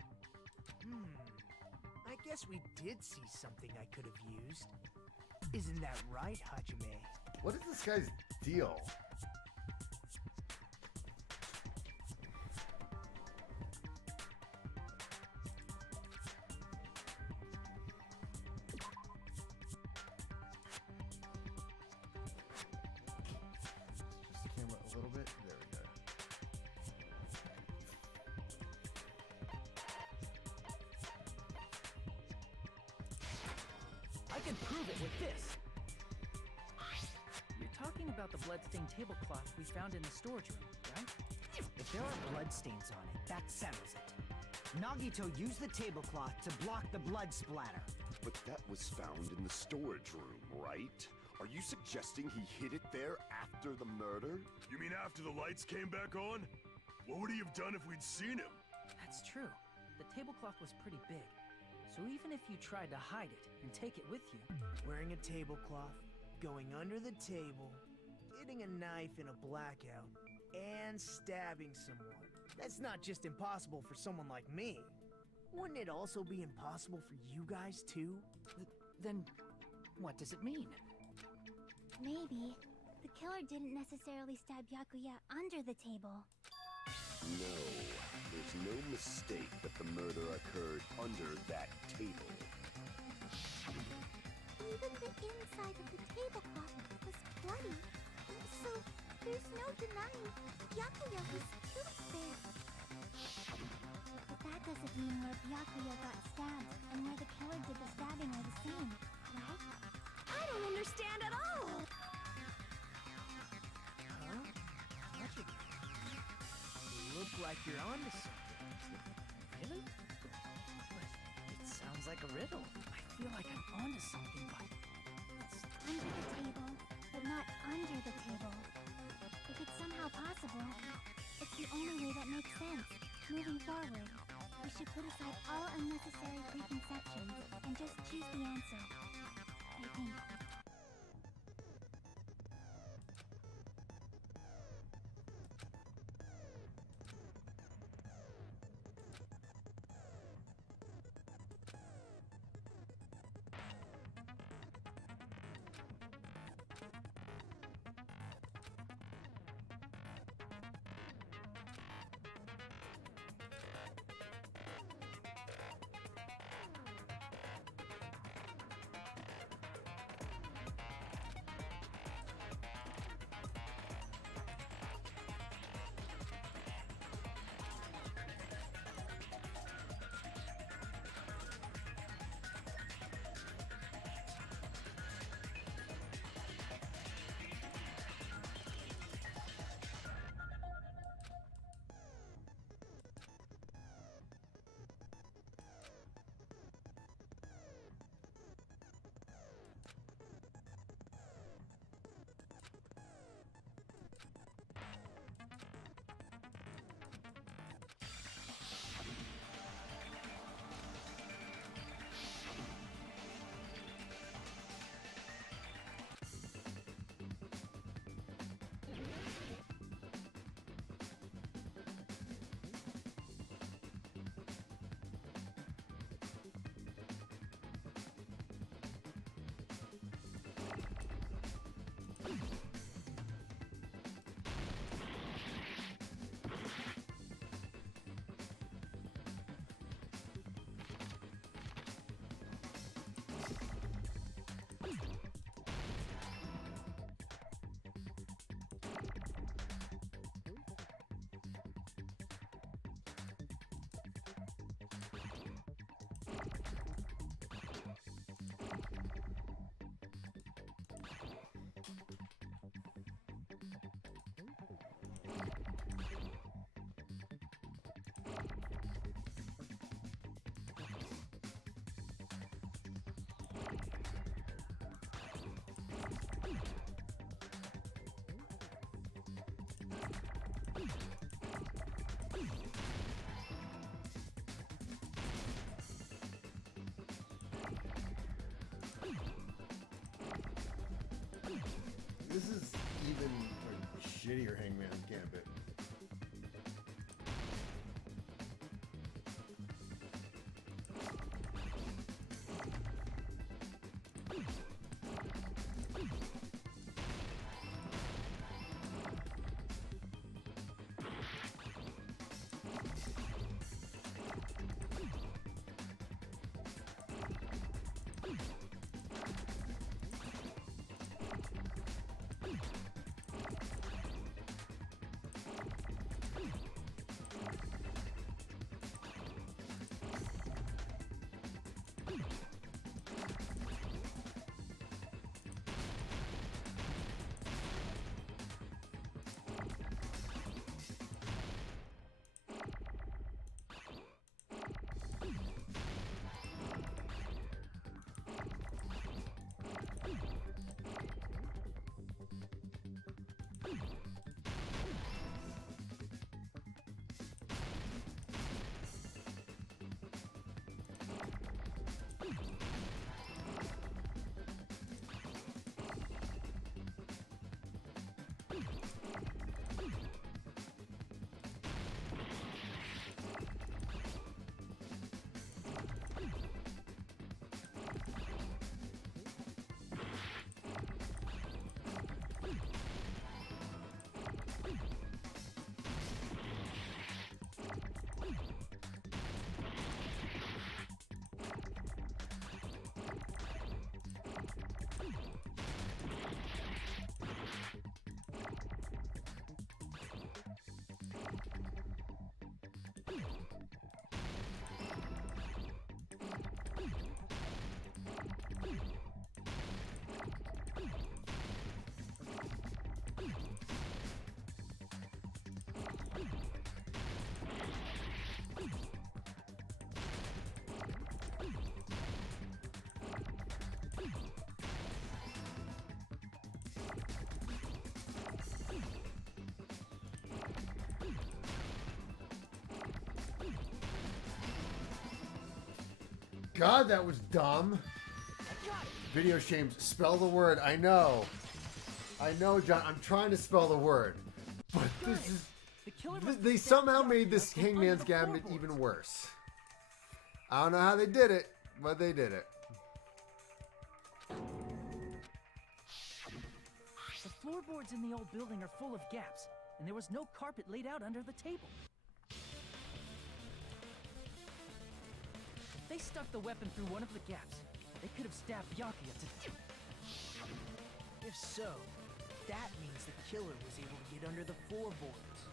I guess we did see something I could have used. Isn't that right, Hajime? What is this guy's deal? Just the camera a little bit. There we go. I can prove it with this. You're talking about the bloodstained tablecloth we found in the storage room, right? If there are bloodstains on it, that settles it. Nagito used the tablecloth to block the blood splatter. But that was found in the storage room, right? Are you suggesting he hid it there after the murder? You mean after the lights came back on? What would he have done if we'd seen him? That's true. The tablecloth was pretty big. So even if you tried to hide it and take it with you, Wearing a tablecloth, going under the table, getting a knife in a blackout, and stabbing someone. That's not just impossible for someone like me. Wouldn't it also be impossible for you guys too? then what does it mean? Maybe the killer didn't necessarily stab Byakuya under the table. No, there's no mistake that the murder occurred under that table. Even the inside of the tablecloth was bloody. So there's no denying Byakuya was killed there. But that doesn't mean where Byakuya got stabbed and where the killer did the stabbing are the same, right? I don't understand at all! Huh? Hajime, you look like you're onto something. Really? But it sounds like a riddle. I feel like I'm onto something, but it's... Under the table, but not under the table. If it's somehow possible, it's the only way that makes sense. Moving forward, we should put aside all unnecessary preconceptions and just choose the answer. I think. This is even a shittier Hangman's Gambit. God, that was dumb. Video shames. Spell the word. I know. I know, John. I'm trying to spell the word. But this is... They somehow made this Hangman's Gambit even worse. I don't know how they did it, but they did it. The floorboards in the old building are full of gaps, and there was no carpet laid out under the table. If they stuck the weapon through one of the gaps, they could have stabbed Byakuya to death. If so, that means the killer was able to get under the floorboards.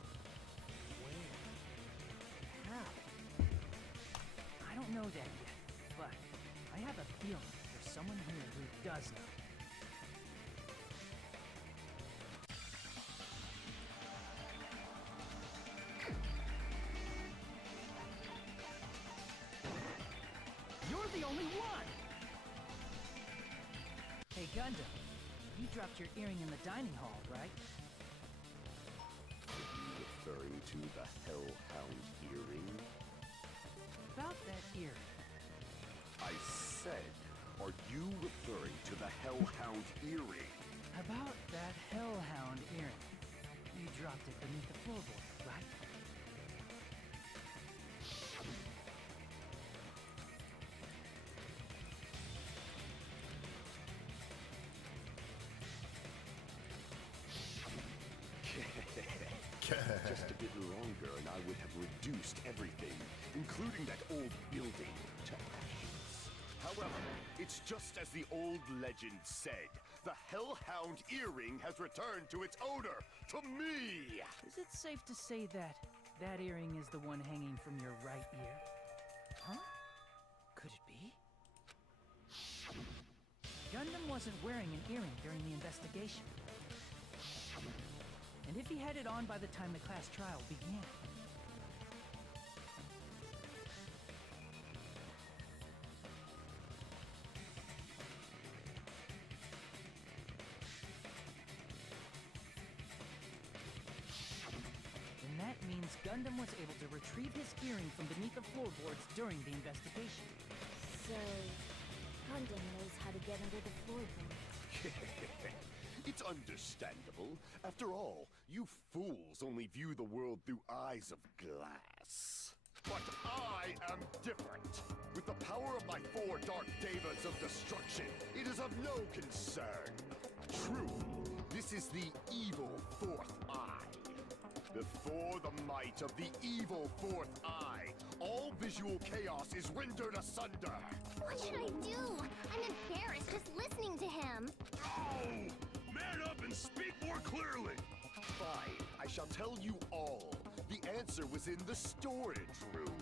Where? How? I don't know that yet, but I have a feeling there's someone here who does know. You're the only one! Hey, Gundam, you dropped your earring in the dining hall, right? Are you referring to the Hellhound earring? About that earring. I said, are you referring to the Hellhound earring? About that Hellhound earring. You dropped it beneath the floorboard, right? Just a bit longer and I would have reduced everything, including that old building, to ashes. However, it's just as the old legend said. The Hellhound earring has returned to its owner, to me! Is it safe to say that that earring is the one hanging from your right ear? Huh? Could it be? Gundam wasn't wearing an earring during the investigation. And if he had it on by the time the class trial began? Then that means Gundam was able to retrieve his earring from beneath the floorboards during the investigation. So, Gundam knows how to get under the floorboards. It's understandable. After all, you fools only view the world through eyes of glass. But I am different. With the power of my 4 Dark Devas of destruction, it is of no concern. True, this is the evil 4th eye. Before the might of the evil 4th eye, all visual chaos is rendered asunder. What should I do? I'm embarrassed just listening to him. Oh! Man up and speak more clearly! Fine, I shall tell you all. The answer was in the storage room.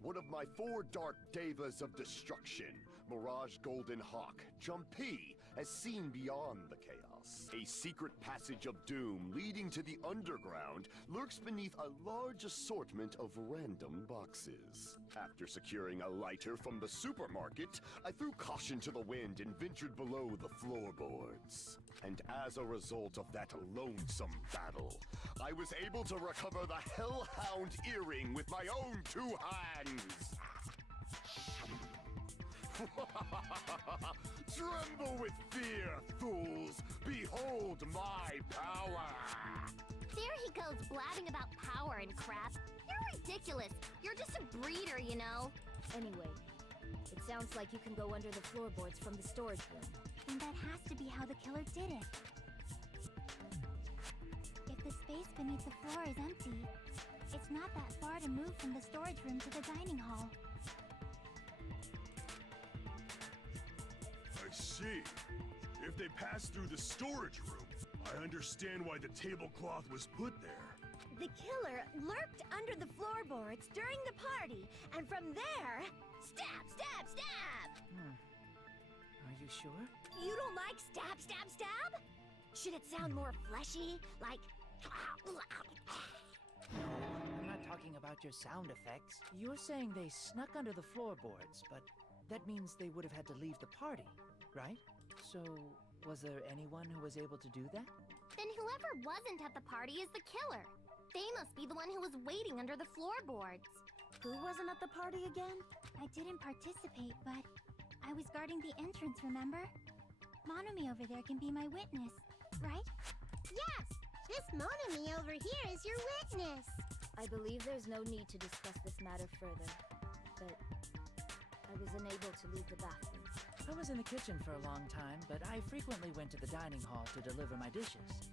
One of my 4 Dark Devas of destruction, Mirage Golden Hawk, Jumpy, has seen beyond the chaos. A secret passage of doom leading to the underground lurks beneath a large assortment of random boxes. After securing a lighter from the supermarket, I threw caution to the wind and ventured below the floorboards. And as a result of that lonesome battle, I was able to recover the Hellhound earring with my own 2 hands. Tremble with fear, fools! Behold my power! There he goes blabbing about power and crap. You're ridiculous. You're just a breeder, you know. Anyway, it sounds like you can go under the floorboards from the storage room. And that has to be how the killer did it. If the space beneath the floor is empty, it's not that far to move from the storage room to the dining hall. I see. If they pass through the storage room, I understand why the tablecloth was put there. The killer lurked under the floorboards during the party, and from there, stab, stab, stab! Are you sure? You don't like stab, stab, stab? Should it sound more fleshy, like... No, I'm not talking about your sound effects. You're saying they snuck under the floorboards, but that means they would have had to leave the party, right? So, was there anyone who was able to do that? Then whoever wasn't at the party is the killer. They must be the one who was waiting under the floorboards. Who wasn't at the party again? I didn't participate, but I was guarding the entrance, remember? Monomi over there can be my witness, right? Yes! This Monomi over here is your witness! I believe there's no need to discuss this matter further, but I was unable to leave the bathroom. I was in the kitchen for a long time, but I frequently went to the dining hall to deliver my dishes.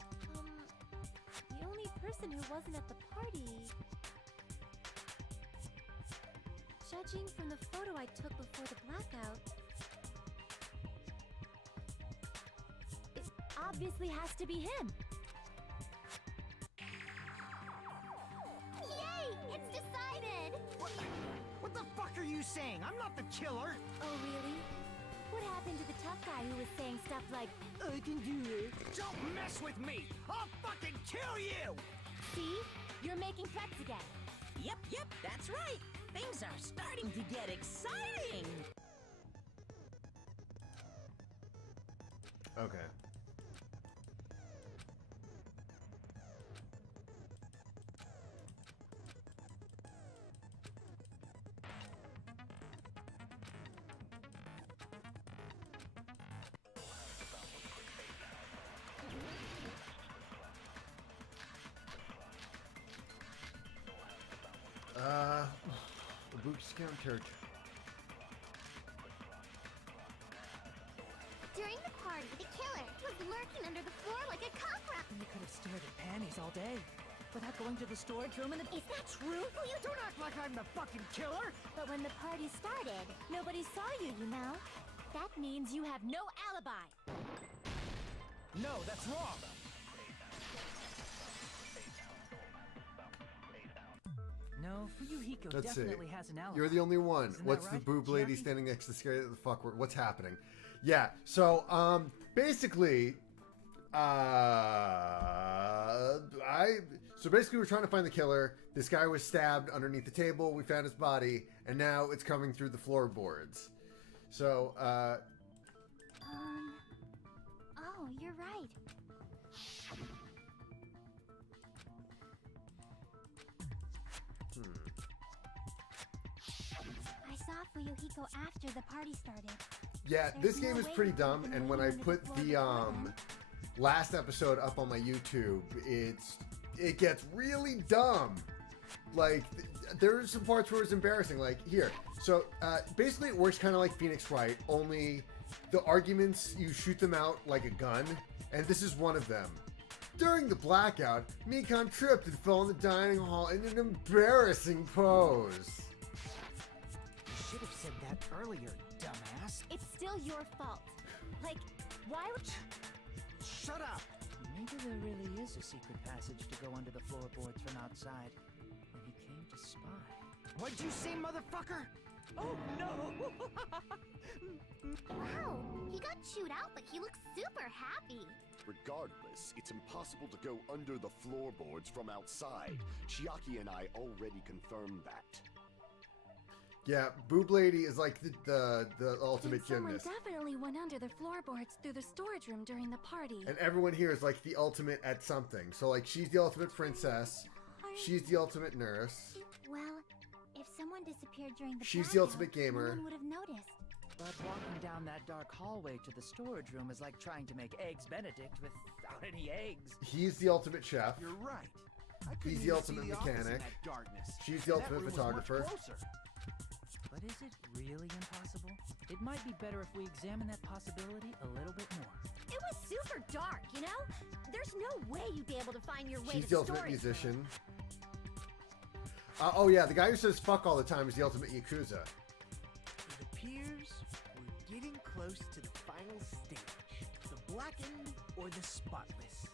The only person who wasn't at the party... Judging from the photo I took before the blackout... it obviously has to be him! Yay! It's decided! What the fuck are you saying? I'm not the killer! Oh, really? What happened to the tough guy who was saying stuff like, I can do it? Don't mess with me! I'll fucking kill you! See? You're making threats again. Yep, that's right. Things are starting to get exciting. Okay. The boot scout church. During the party, the killer was lurking under the floor like a cockroach. You could have stared at panties all day, without going to the storage room and the... Is that true? You don't act like I'm the fucking killer! But when the party started, nobody saw you, you know? That means you have no alibi. No, that's wrong! No, Fuyuhiko Let's see. definitely has an alibi. You're the only one. Isn't What's that the right, boob lady Chiaki? standing next to scary the fuck? What's happening? Yeah. So, basically, we're trying to find the killer. This guy was stabbed underneath the table. We found his body, and now it's coming through the floorboards. So, oh, you're right. I saw Fuyuhiko after the party started. yeah, There's this game no is way pretty he dumb. could've And been when I leaving put before the before then. last episode up on my YouTube, it gets really dumb. Like, there's some parts where it's embarrassing. Like, here. So, basically it works kind of like Phoenix Wright, only the arguments, you shoot them out like a gun, and this is one of them. During the blackout, Mikan tripped and fell in the dining hall in an embarrassing pose. You should have said that earlier, dumbass. It's still your fault. Like, why would... Shut up! Maybe there really is a secret passage to go under the floorboards from outside, and he came to spy. What'd you say, motherfucker? Oh no! Wow, he got chewed out, but he looks super happy. Regardless, it's impossible to go under the floorboards from outside. Chiaki and I already confirmed that. Yeah, Boob Lady is like the ultimate Someone gymnast. definitely went under the floorboards through the storage room during the party. And everyone here is like the ultimate at something. So like she's the ultimate princess. She's the ultimate nurse. Well, if someone disappeared during the She's the blackout, ultimate gamer. no one would have noticed. But walking down that dark hallway to the storage room is like trying to make Eggs Benedict without any eggs. He's the ultimate chef. You're right. He's the ultimate mechanic. She's the ultimate photographer. But is it really impossible? It might be better if we examine that possibility a little bit more. It was super dark, you know? There's no way you'd be able to find your way She's to the the ultimate storage musician. room. Oh yeah, the guy who says fuck all the time is the ultimate Yakuza. It appears we're getting close to the final stage. The blackened or the spotless?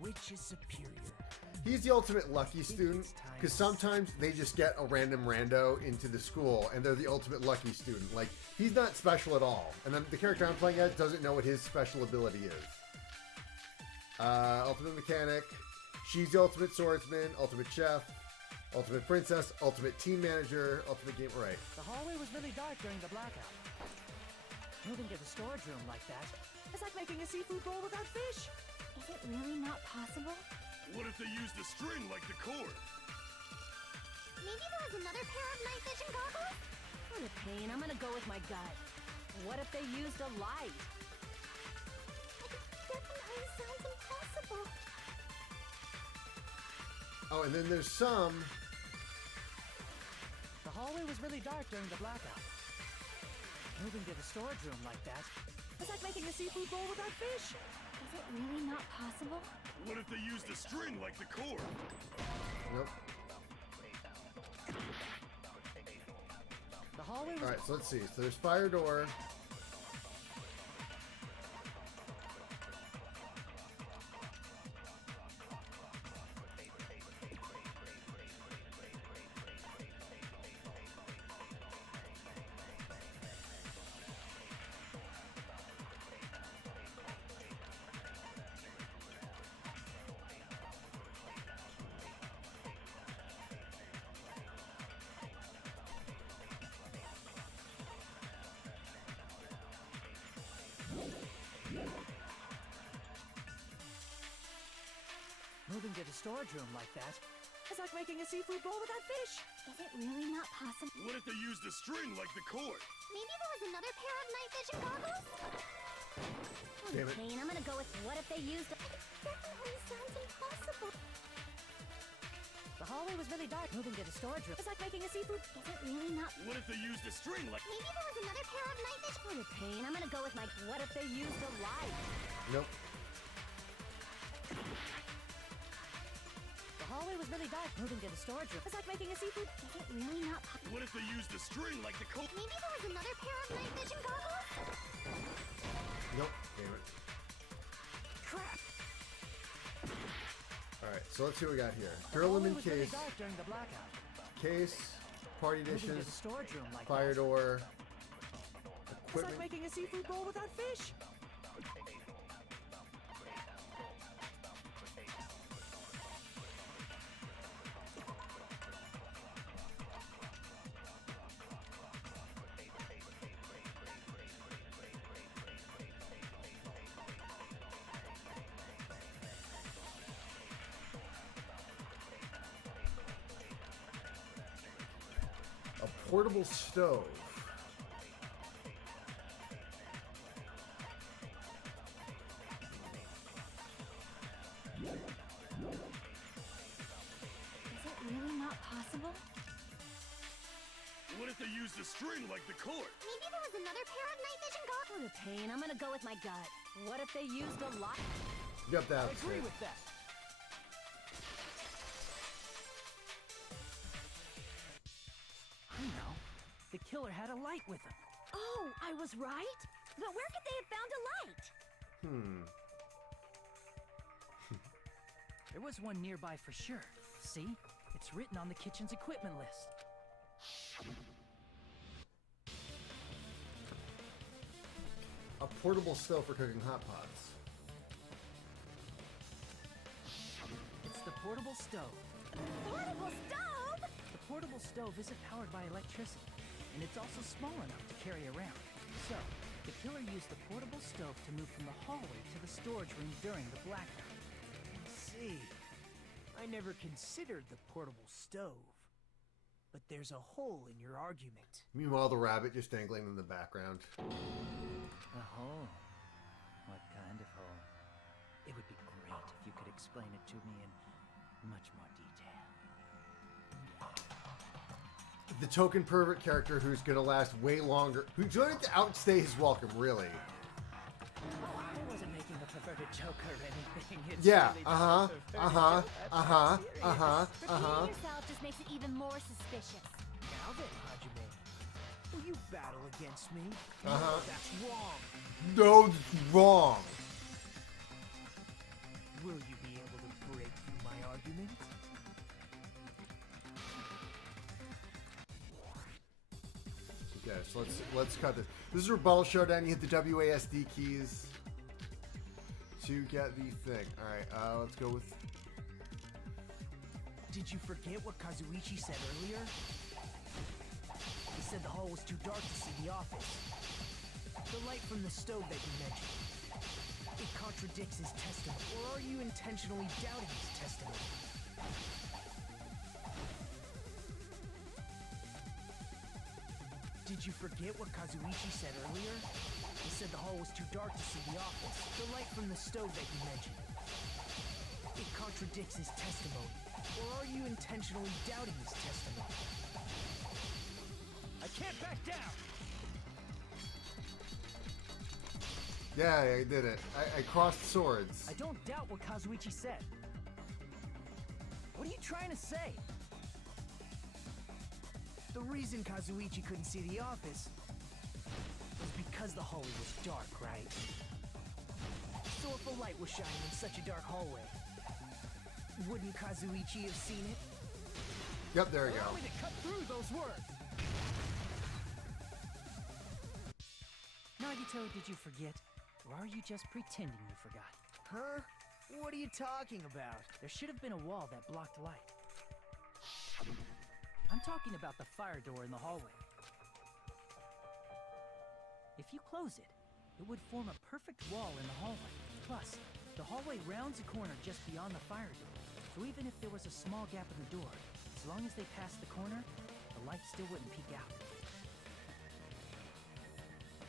Which is superior? He's the ultimate lucky student, because sometimes they just get a random rando into the school, and they're the ultimate lucky student. Like, he's not special at all. And then the character I'm playing at doesn't know what his special ability is. Ultimate mechanic. She's the ultimate swordsman, ultimate chef, ultimate princess, ultimate team manager, ultimate game... Right. The hallway was really dark during the blackout. Moving to the storage room like that is like making a seafood bowl without fish. Is it really not possible? What if they used a string like the cord? Maybe there was another pair of night vision goggles? What a pain. I'm gonna go with my gut. What if they used a light? It definitely sounds impossible. Oh, and then there's some... The hallway was really dark during the blackout. Moving to the storage room like that is like making a seafood bowl without fish. Is it really not possible? What if they used a string like the cord? Nope. The hallway was... Alright, so let's see. So there's fire door. Moving to the storage room like that is like making a seafood bowl without fish. Is it really not possible? What if they used a string like the cord? Maybe there was another pair of night vision goggles? What Damn a it. pain. I'm gonna go with what if they used a... It definitely sounds impossible. The hallway was really dark. Moving to the storage room is like making a seafood... Is it really not... What if they used a string like... Maybe there was another pair of night vision... What a pain. I'm gonna go with my... What if they used a light? Nope. The hallway was really dark. Moving to the storage room is like making a seafood... Is it really not possible? What if they used a string like the cord? Maybe there was another pair of night vision goggles? Nope. Damn it. Crap! Alright, so let's see what we got here. The Girl hallway in was really case. dark during the blackout. Case. Party Moving to dishes. the storage room like Fire that door. is Equipment. like making a seafood bowl without fish. A portable stove. Is it really not possible? What if they used a string like the cord? Maybe there was another pair of night vision goggles? What a pain. I'm gonna go with my gut. What if they used a light? Yep, I that's agree it. with that. I know. The killer had a light with him. Oh, I was right? But where could they have found a light? There was one nearby for sure. See? It's written on the kitchen's equipment list. A portable stove for cooking hot pots. It's the portable stove. Portable stove? The portable stove isn't powered by electricity, and it's also small enough to carry around. So, the killer used the portable stove to move from the hallway to the storage room during the blackout. I see. I never considered the portable stove. But there's a hole in your argument. Meanwhile, the rabbit just dangling in the background. A hole? What kind of hole? It would be great if you could explain it to me in much more detail. The token pervert character who's gonna last way longer, who joined to outstay his welcome, really. I wasn't making a perverted joke or anything. It's Yeah, really uh-huh, just a perverted joke. Repeating yourself just makes it even more suspicious. Now then, Hajime, will you battle against me? Uh-huh. No, that's wrong. No, that's wrong. Will you be able to break through my argument? Okay, so let's cut this. This is Rebuttal Showdown. You hit the WASD keys to get the thing. Alright, let's go with... Did you forget what Kazuichi said earlier? He said the hall was too dark to see the office. The light from the stove that you mentioned. It contradicts his testimony. Or are you intentionally doubting his testimony? Did you forget what Kazuichi said earlier? He said the hall was too dark to see the office. The light from the stove that you mentioned. It contradicts his testimony. Or are you intentionally doubting his testimony? I can't back down! Yeah, I did it. I crossed swords. I don't doubt what Kazuichi said. What are you trying to say? The reason Kazuichi couldn't see the office was because the hallway was dark, right? So if a light was shining in such a dark hallway, wouldn't Kazuichi have seen it? Yep, there we go. Allow me to cut through those words. Nagito, did you forget? Or are you just pretending you forgot? Huh? What are you talking about? There should have been a wall that blocked light. I'm talking about the fire door in the hallway. If you close it, it would form a perfect wall in the hallway. Plus, the hallway rounds a corner just beyond the fire door. So even if there was a small gap in the door, as long as they passed the corner, the light still wouldn't peek out.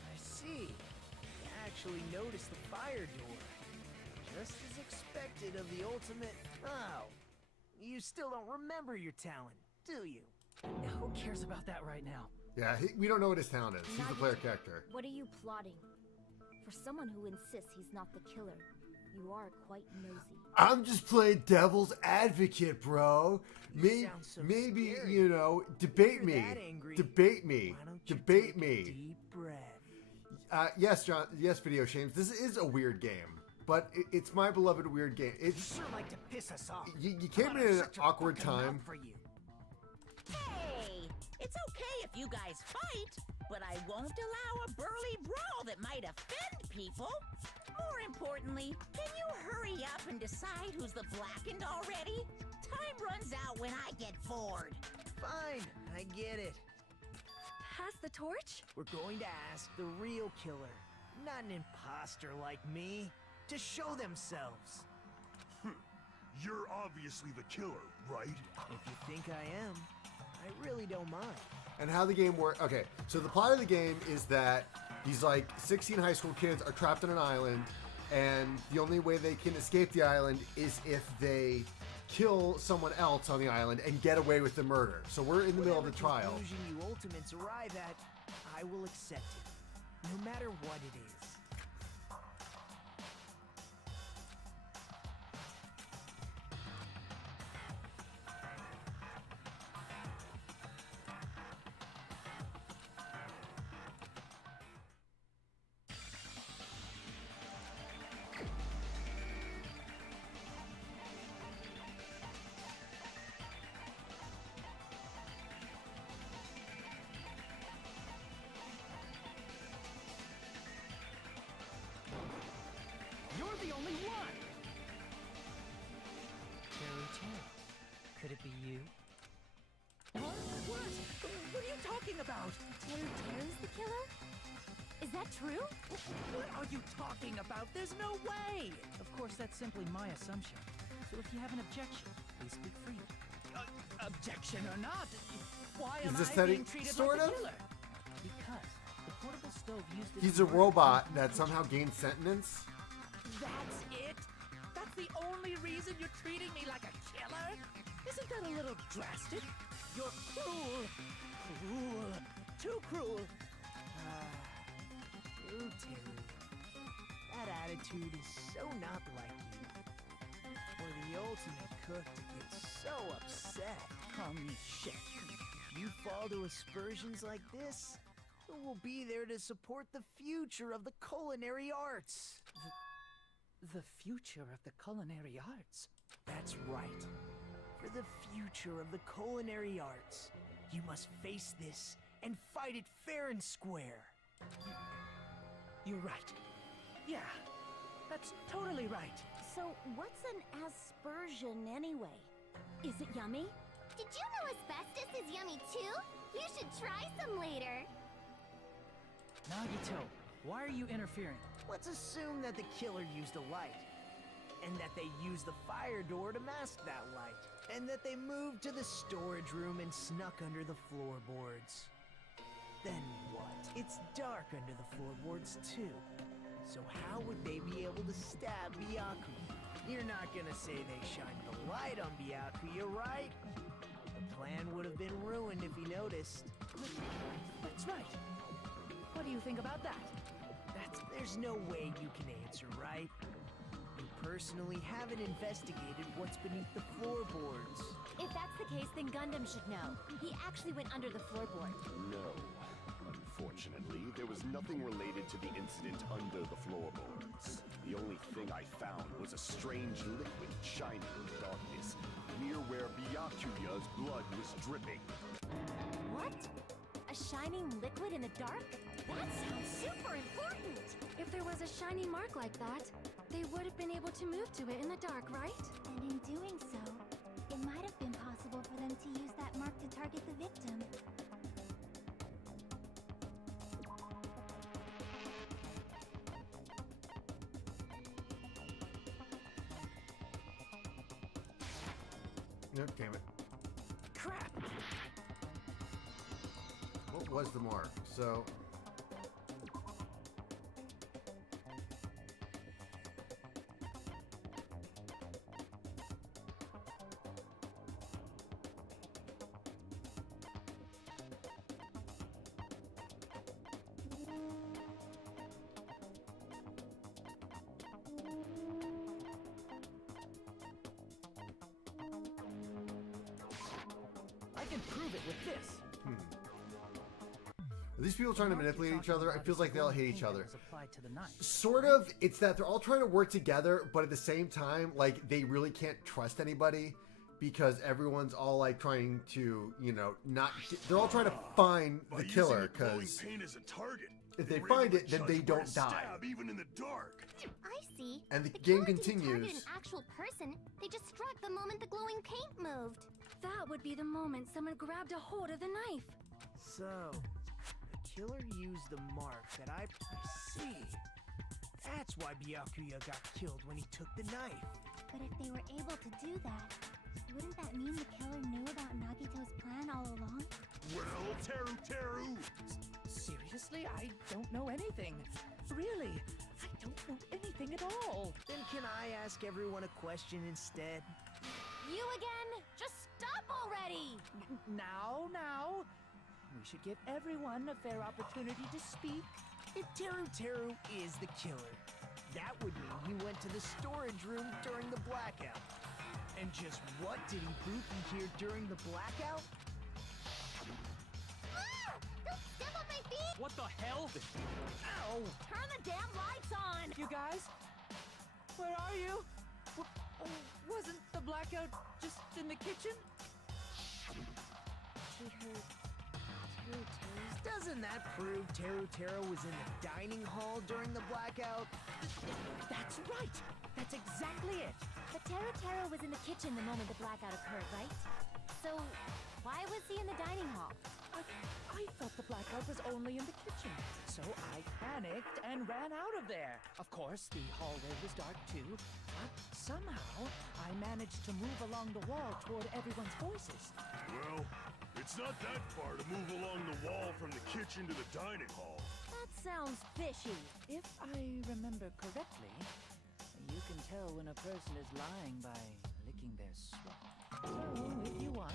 I see. You actually noticed the fire door. Just as expected of the ultimate... Oh, you still don't remember your talent, do you? Who cares about that right now? Yeah, we don't know what his talent is. He's the player character. What are you plotting? For someone who insists he's not the killer, you are quite nosy. I'm just playing devil's advocate, bro. You Maybe, sound so maybe scary. you know, debate You're me. that angry. Debate me. Why don't you Debate take a me. deep breath? Yes, John. Yes, Video Shames. This is a weird game, but it's my beloved weird game. You It's sure like to piss us off. you came in at an awkward time. For you. Hey, it's okay if you guys fight, but I won't allow a burly brawl that might offend people. More importantly, can you hurry up and decide who's the blackened already? Time runs out when I get bored. Fine, I get it. Pass the torch? We're going to ask the real killer, not an imposter like me, to show themselves. You're obviously the killer, right? If you think I am, I really don't mind. And how the game works. Okay, so the plot of the game is that these like 16 high school kids are trapped on an island, and the only way they can escape the island is if they kill someone else on the island and get away with the murder. So we're in the middle of the trial. Whatever conclusion you ultimates arrive at, I will accept it, no matter what it is. Teru's the killer? Is that true? What are you talking about? There's no way! Of course, that's simply my assumption. So if you have an objection, please speak freely. Objection or not, why am this I that being treated sort like a of? killer? Because the portable stove used as He's a robot that somehow gained sentience. That's it? That's the only reason you're treating me like a killer? Isn't that a little drastic? You're cruel. Cruel. Too cruel. Teru. That attitude is so not like you. For the ultimate cook to get so upset. Call me shit. If you fall to aspersions like this, who will be there to support the future of the culinary arts? The future of the culinary arts? That's right. For the future of the culinary arts, you must face this and fight it fair and square. You're right. Yeah, that's totally right. So, what's an aspersion anyway? Is it yummy? Did you know asbestos is yummy too? You should try some later. Nagito, why are you interfering? Let's assume that the killer used a light, and that they used the fire door to mask that light, and that they moved to the storage room and snuck under the floorboards. Then what? It's dark under the floorboards too. So how would they be able to stab Byakuya? You're not gonna say they shined the light on Byakuya, right? The plan would have been ruined if he noticed. That's right. What do you think about that? There's no way you can answer, right? You personally haven't investigated what's beneath the floorboards. If that's the case, then Gundam should know. He actually went under the floorboard. No. Unfortunately, there was nothing related to the incident under the floorboards. The only thing I found was a strange liquid shining in the darkness, near where Byakuya's blood was dripping. What? A shining liquid in the dark? That sounds super important! If there was a shiny mark like that, they would have been able to move to it in the dark, right? And in doing so, it might have been possible for them to use that mark to target the victim. Nope, damn it. Crap! What was the mark? So... I can prove it with this. Are these people trying to manipulate each other? It feels like they all hate each other. Applied to the knife. Sort of. It's that they're all trying to work together, but at the same time, like, they really can't trust anybody because everyone's all, like, trying to, you know, not... They're all trying to find the killer, because if they find it, then they don't die. Even in the dark. I see. And the killer game didn't continues. target an actual person. They just struck the moment the glowing paint moved. That would be the moment someone grabbed a hold of the knife. So, the killer used the mark that I see. That's why Byakuya got killed when he took the knife. But if they were able to do that, wouldn't that mean the killer knew about Nagito's plan all along? Well, Teru! Seriously? I don't know anything. Really? I don't know anything at all. Then can I ask everyone a question instead? You again? Just stop already! Now. We should give everyone a fair opportunity to speak. If Teru is the killer, that would mean he went to the storage room during the blackout. And just what did he briefly hear during the blackout? Ah! Don't step on my feet! What the hell? Ow! Turn the damn lights on! You guys? Where are you? Wasn't the blackout just in the kitchen? He heard Teru's. Doesn't that prove Teru was in the dining hall during the blackout? That's right! That's exactly it! But Teru was in the kitchen the moment the blackout occurred, right? So, why was he in the dining hall? I thought the blackout was only in the kitchen, so I panicked and ran out of there. Of course, the hallway was dark too, but somehow I managed to move along the wall toward everyone's voices. Well, it's not that far to move along the wall from the kitchen to the dining hall. That sounds fishy. If I remember correctly, you can tell when a person is lying by licking their sweat. So, if you want,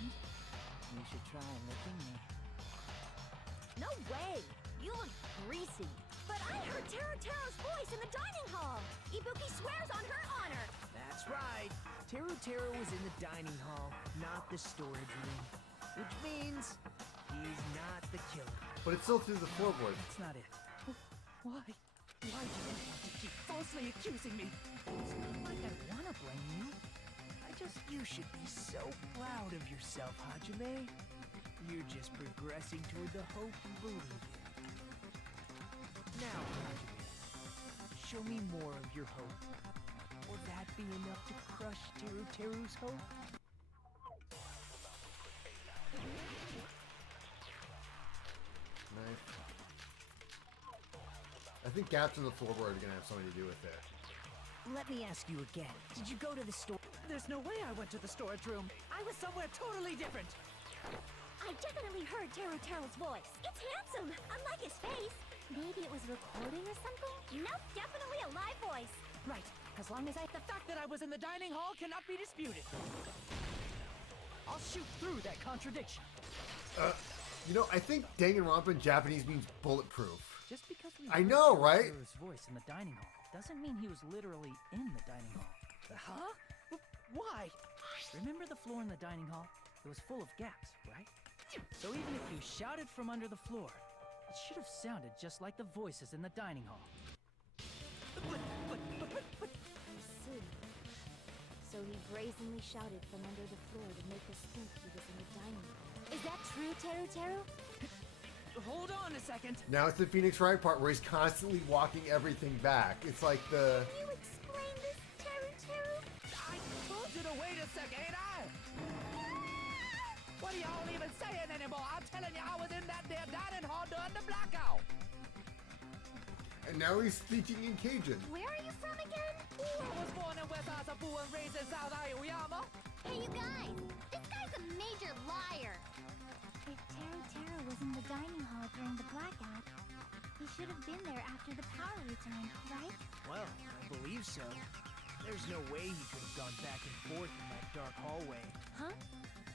you should try licking me. No way! You look greasy. But I heard Teru's voice in the dining hall. Ibuki swears on her honor. That's right. Teru was in the dining hall, not the storage room. Which means he's not the killer. But it's still through the floorboard. That's not it. Why? Why do you want to keep falsely accusing me? It's not like I want to blame you. You should be so proud of yourself, Hajime. You're just progressing toward the hope you believe in. Now, Hajime, show me more of your hope. Will that be enough to crush Teru's hope? Nice. I think gaps in the floorboard are gonna have something to do with it. Let me ask you again. Did you go to the store? There's no way I went to the storage room. I was somewhere totally different. I definitely heard Teru's voice. It's handsome, unlike his face. Maybe it was recording or something? Nope, definitely a live voice. Right. As long as the fact that I was in the dining hall cannot be disputed. I'll shoot through that contradiction. You know, I think Danganronpa in Japanese means bulletproof. Just because we I know, heard right? Teru's voice in the dining hall doesn't mean he was literally in the dining hall. Huh? Why? Remember the floor in the dining hall? It was full of gaps, right? So even if you shouted from under the floor, it should have sounded just like the voices in the dining hall. I see. So he brazenly shouted from under the floor to make us think he was in the dining hall. Is that true, Teru? Hold on a second. Now it's the Phoenix Wright part where he's constantly walking everything back. It's like the... Can you explain this, Teru? I told you to wait a second, ain't I? What are y'all even saying anymore? I'm telling you, I was in that there dining hall during the blackout. And now he's speaking in Cajun. Where are you from again? I was born in West Asabu and raised in South Aoyama. Hey, you guys! This guy's a major liar! If Teru was in the dining hall during the blackout, he should have been there after the power returned, right? Well, I believe so. There's no way he could have gone back and forth in that dark hallway. Huh?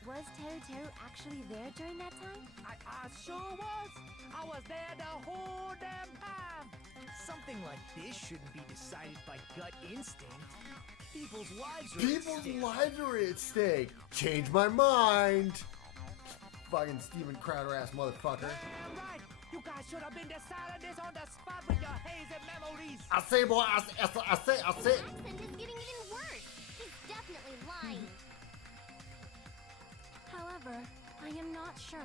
Was Teru actually there during that time? I sure was. I was there the whole damn time. Something like this shouldn't be decided by gut instinct. People's lives are People's at stake. lives are at stake. Change my mind. Fucking Steven Crowder ass motherfucker. Damn right. You guys should have been deciding this on the spot with your hazy memories. I say, boy, I say. His accent is getting even worse. He's definitely lying. However, I am not sure.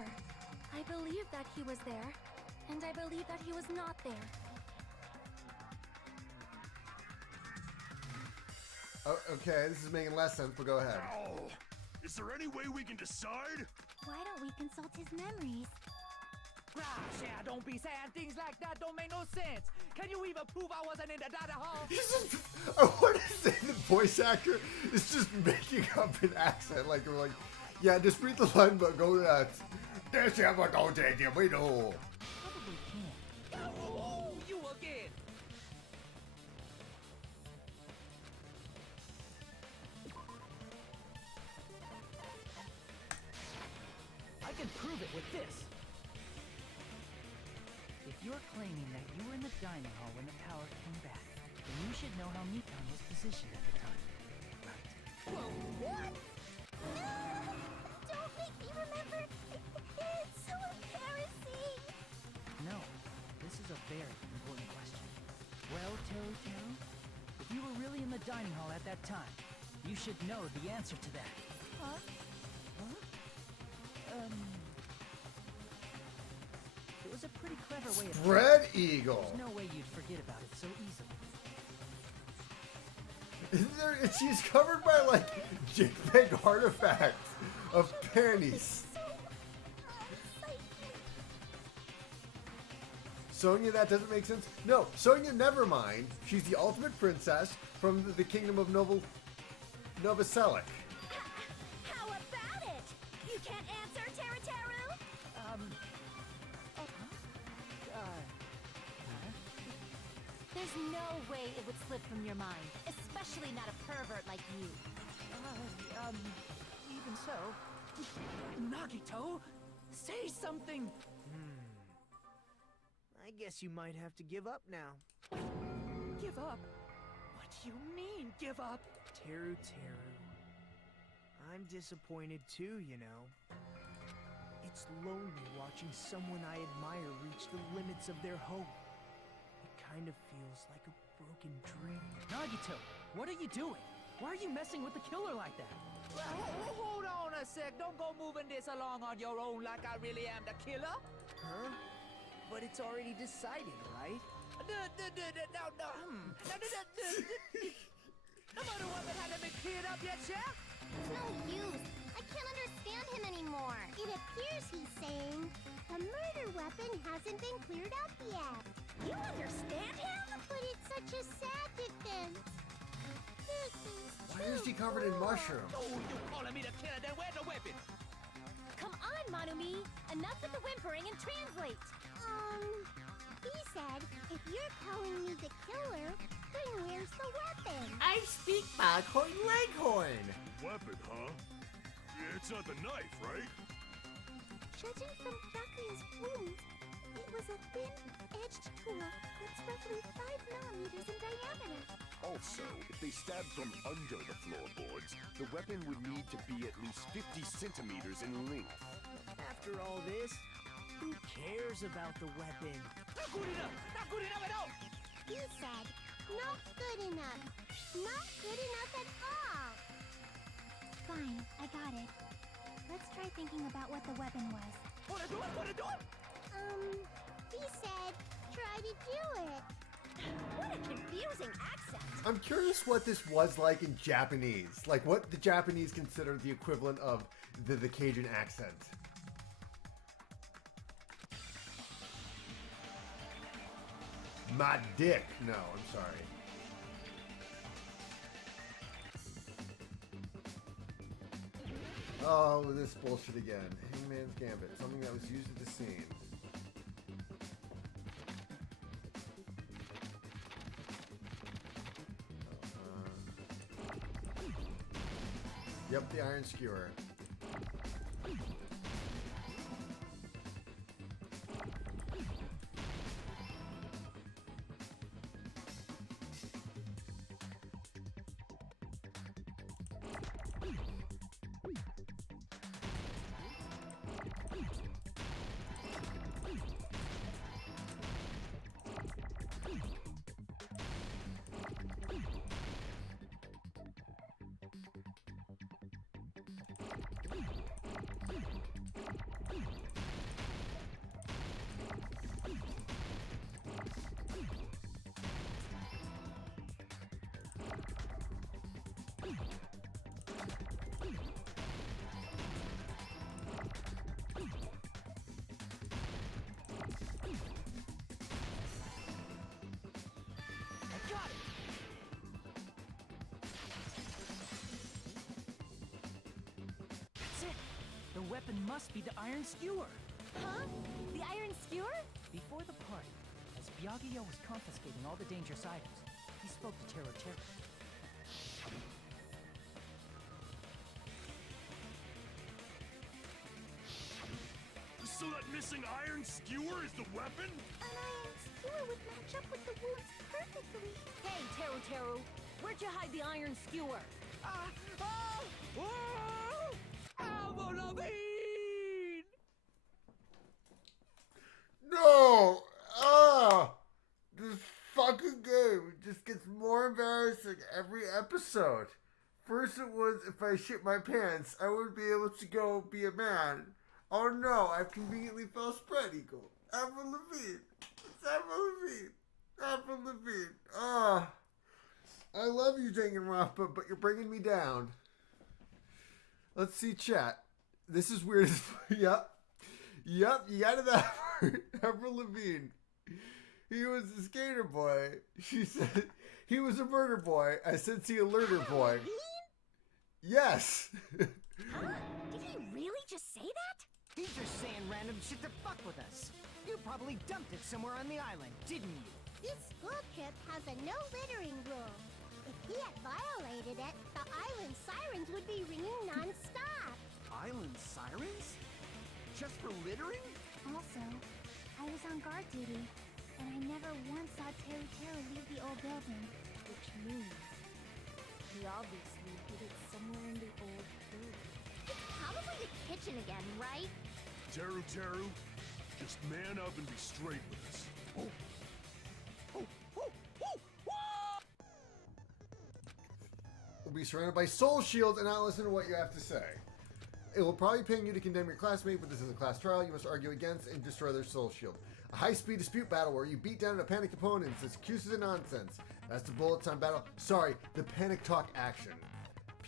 I believe that he was there, and I believe that he was not there. Oh, okay, this is making less sense, but go ahead. Oh, is there any way we can decide? Why don't we consult his memories? Gosh, yeah, don't be saying things like that. Don't make no sense. Can you even prove I wasn't in the dining hall? He's just, I want to say the voice actor is just making up an accent. Like, we're like, yeah, just read the line, but go nuts. There's ever go to the window. Probably can't. Oh, you again. I can prove it with this. If you're claiming that you were in the dining hall when the power came back, then you should know how Mikan was positioned at the time. Right. Whoa, what? No! Don't make me remember! It's so embarrassing! No, this is a very important question. Well, Teru, if you were really in the dining hall at that time, you should know the answer to that. Huh? It was a pretty clever way of... Spread Eagle. There's no way you'd forget about it so easily. She's covered by, like, JPEG artifacts of panties. So unsightly. Sonia, that doesn't make sense. No, Sonia, never mind. She's the ultimate princess from the kingdom of Novoselic. How about it? You can't answer, Teru? There's no way it would slip from your mind, especially not a pervert like you. Even so. Nagito, say something! I guess you might have to give up now. Give up? What do you mean, give up? Teru. I'm disappointed too, you know. It's lonely watching someone I admire reach the limits of their hope. It kind of feels like a broken dream. Nagito, what are you doing? Why are you messing with the killer like that? Hold on a sec. Don't go moving this along on your own like I really am the killer. Huh? But it's already decided, right? No, murder weapon hasn't been cleared up yet, Chef? It's no use. I can't understand him anymore. It appears he's saying the murder weapon hasn't been cleared up yet. You understand him? But it's such a sad defense. This is Why is he covered in mushrooms? Oh, you calling me the killer? Then where's the weapon? Come on, Monumi. Enough with the whimpering and translate. He said, if you're calling me the killer, then where's the weapon? I speak Foghorn Leghorn. Weapon, huh? It's not the knife, right? Judging from Byakuya's wounds, it was a thin-edged tool that's roughly 5 millimeters in diameter. Also, if they stabbed from under the floorboards, the weapon would need to be at least 50 centimeters in length. After all this, who cares about the weapon? Not good enough! Not good enough at all! He said, not good enough. Not good enough at all. Fine, I got it. Let's try thinking about what the weapon was. Wanna do it? He said, try to do it. What a confusing accent. I'm curious what this was like in Japanese. Like what the Japanese consider the equivalent of the Cajun accent. My dick. No, I'm sorry. Oh, this bullshit again. Hangman's Gambit. Something that was used at the scene. Yep, the iron skewer. The weapon must be the iron skewer. Huh? The iron skewer? Before the party, as Byakuya was confiscating all the dangerous items, he spoke to Teru. So that missing iron skewer is the weapon? An iron skewer would match up with the wounds perfectly. Hey, Teru, where'd you hide the iron skewer? No! This fucking game just gets more embarrassing every episode. First it was, if I shit my pants, I wouldn't be able to go be a man. Oh no, I've conveniently fell spread eagle. Avril Lavigne. It's Avril Lavigne. I love you, DanganRonpa, but you're bringing me down. Let's see chat. This is weird. Yep, you got it that part. Avril Lavigne. He was a skater boy. She said he was a murder boy. I said see a lurder boy. Yes. Did he really just say that? He's just saying random shit to fuck with us. You probably dumped it somewhere on the island, didn't you? This school trip has a no littering rule. If he had violated it, the island sirens would be ringing non-stop. Island sirens? Just for littering? Also, I was on guard duty, and I never once saw Teru Teru leave the old building. Which means he obviously hid it somewhere in the old building. It's probably the kitchen again, right? Teru Teru, just man up and be straight with us. Will be surrounded by soul shields and not listen to what you have to say. It will probably ping you to condemn your classmate, but this is a class trial. You must argue against and destroy their soul shield. A high-speed dispute battle where you beat down a panicked opponent and says excuses and nonsense. That's the bullet time battle. Sorry, the panic talk action.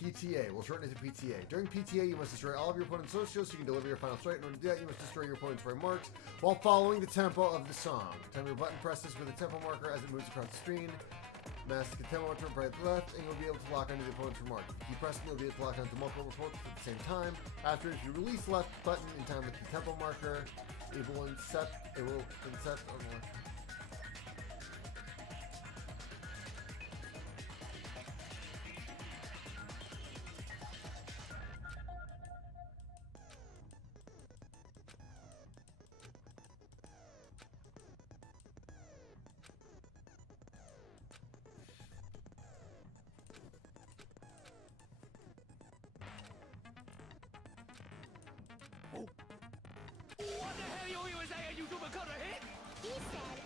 PTA. We'll shorten it to PTA. During PTA, you must destroy all of your opponent's soul shields so you can deliver your final strike. In order to do that, you must destroy your opponent's frame marks while following the tempo of the song. Time your button presses with a tempo marker as it moves across the screen. Mask the tempo marker from right to left, and you'll be able to lock onto the opponent's remark. If you keep pressing, you'll be able to lock onto multiple reports at the same time. After, if you release the left button in time with the tempo marker, it will incept on the left. What the hell you even saying, you super cutter hit? He said,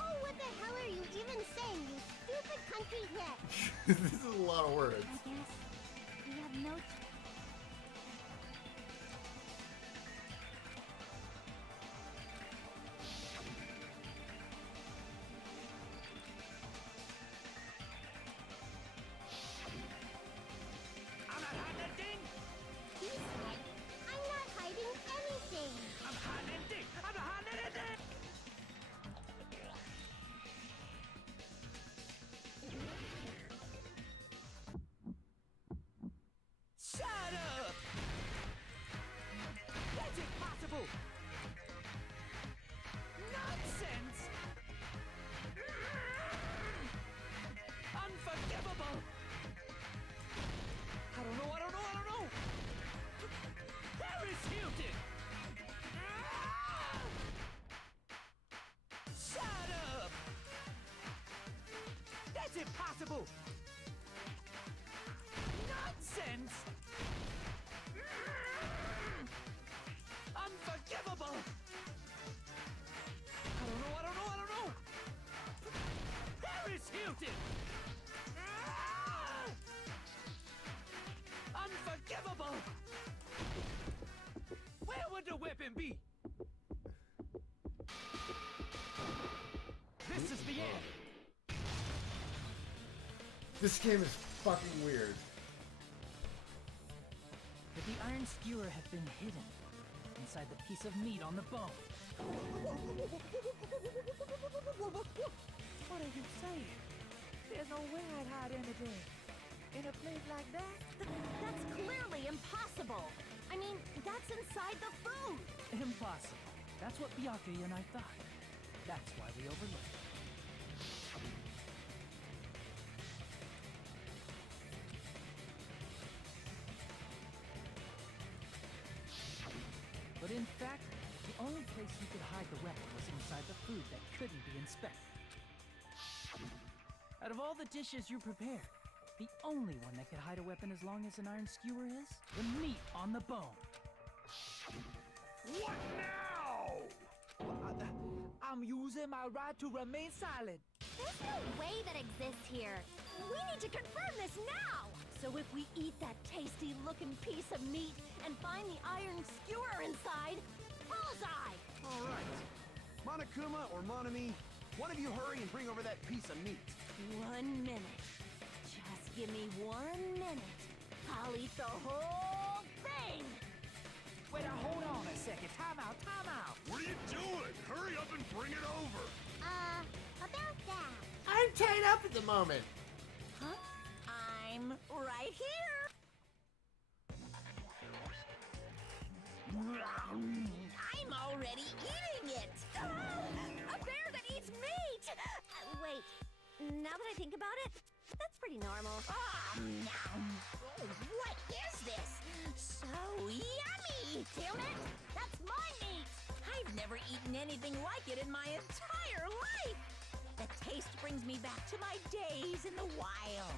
oh, what the hell are you even saying, you stupid country hit? This is a lot of words. I guess we have no I'm not hiding that thing. He said, I'm not hiding anything. I'm hiding that thing. I'm not hiding anything. Shut up! That's impossible! Nonsense! Unforgivable! I don't know. Paris Hilton! Shut up! That's impossible! Nonsense! Unforgivable! I don't know. Paris Hilton! Unforgivable! Where would the weapon be? This is the end! This game is fucking weird. Could the iron skewer have been hidden inside the piece of meat on the bone? What are you saying? There's no way I'd hide anything. In a place like that? That's clearly impossible. I mean, that's inside the food. Impossible. That's what Byakuya and I thought. That's why we overlooked it. But in fact, the only place you could hide the weapon was inside the food that couldn't be inspected. Out of all the dishes you prepared, the only one that could hide a weapon as long as an iron skewer is the meat on the bone. What now? I'm using my right to remain silent. There's no way that exists here. We need to confirm this now. So if we eat that tasty-looking piece of meat and find the iron skewer inside, bullseye! All right. Monokuma or Monami, one of you hurry and bring over that piece of meat. 1 minute. Just give me 1 minute. I'll eat the whole thing. Wait, hold on a second. Time out, time out. What are you doing? Hurry up and bring it over. About that. I'm tied up at the moment. Huh? I'm right here. I'm already eating it. A bear that eats meat. Wait, now that I think about it, that's pretty normal. What is this? So yummy. Damn it. That's my meat. I've never eaten anything like it in my entire life. The taste brings me back to my days in the wild.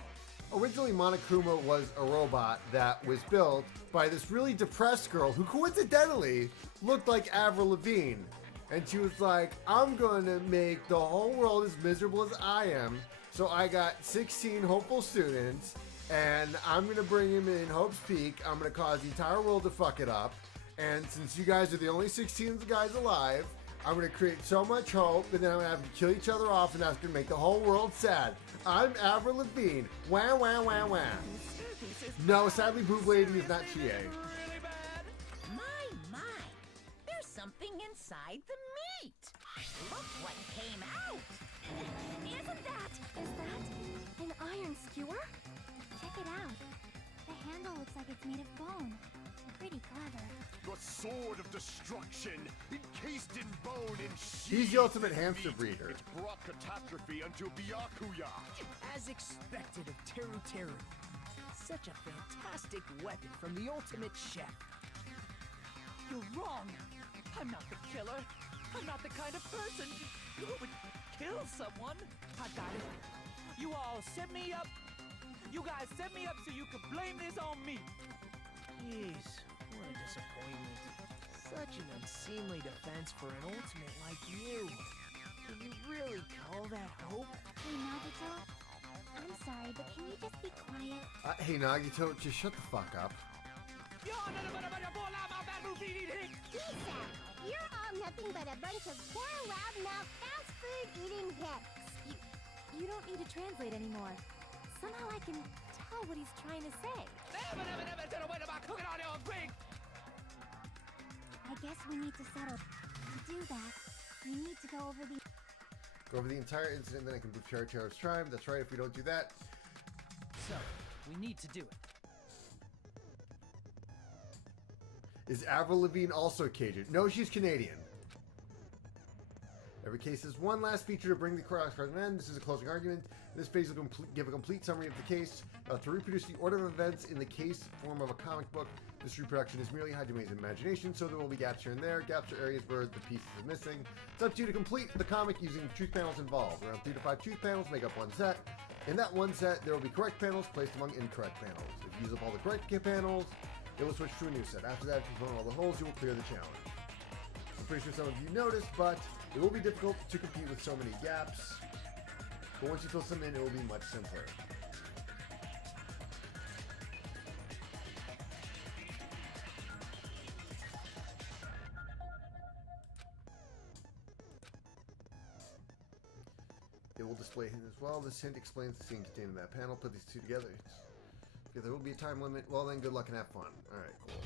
Originally, Monokuma was a robot that was built by this really depressed girl who coincidentally looked like Avril Lavigne. And she was like, I'm going to make the whole world as miserable as I am. So I got 16 hopeful students, and I'm going to bring them in Hope's Peak. I'm going to cause the entire world to fuck it up. And since you guys are the only 16 guys alive, I'm going to create so much hope, and then I'm going to have to kill each other off, and that's going to make the whole world sad. I'm Avril Lavigne. Wah, wah, wah, wah. No, sadly, Boob Lady is not Chie. My. There's something inside the meat. Look what came out. Is that an iron skewer? Check it out. The handle looks like it's made of bone. Pretty clever. The sword of destruction, encased in bone and sheathed. He's the ultimate hamster breeder. It brought catastrophe unto Byakuya. As expected of Teru Teru. Such a fantastic weapon from the ultimate chef. You're wrong. I'm not the killer. I'm not the kind of person who would kill someone. I got it. You all set me up. You guys set me up so you could blame this on me. Jeez, what a disappointment. Such an unseemly defense for an ultimate like you. Can you really call that hope? Hey, Nagito. I'm sorry, but can you just be quiet? Hey, Nagito, just shut the fuck up. Lisa, you're all nothing but a bunch of poor, loud-mouthed, fast-food-eating hicks. You don't need to translate anymore. Somehow I can tell what he's trying to say. I guess we need to settle. To do that, we need to go over the... Go over the entire incident, then I can prove Charatero's tribe. That's right, if we don't do that. So, we need to do it. Is Avril Lavigne also Cajun? No, she's Canadian. Every case has one last feature to bring the cross to an end. This is a closing argument. This phase will give a complete summary of the case. To reproduce the order of events in the case form of a comic book, this reproduction is merely Hajime's imagination, so there will be gaps here and there. Gaps are areas where the pieces are missing. It's up to you to complete the comic using truth panels involved. Around 3 to 5 truth panels make up one set. In that one set, there will be correct panels placed among incorrect panels. If you use up all the correct panels, it will switch to a new set. After that, if you fill in all the holes, you will clear the challenge. I'm pretty sure some of you noticed, but it will be difficult to compete with so many gaps. But once you fill some in, it will be much simpler. It will display a hint as well. This hint explains the scene contained in that panel. Put these two together. If there will be a time limit, well then, good luck and have fun. Alright, cool.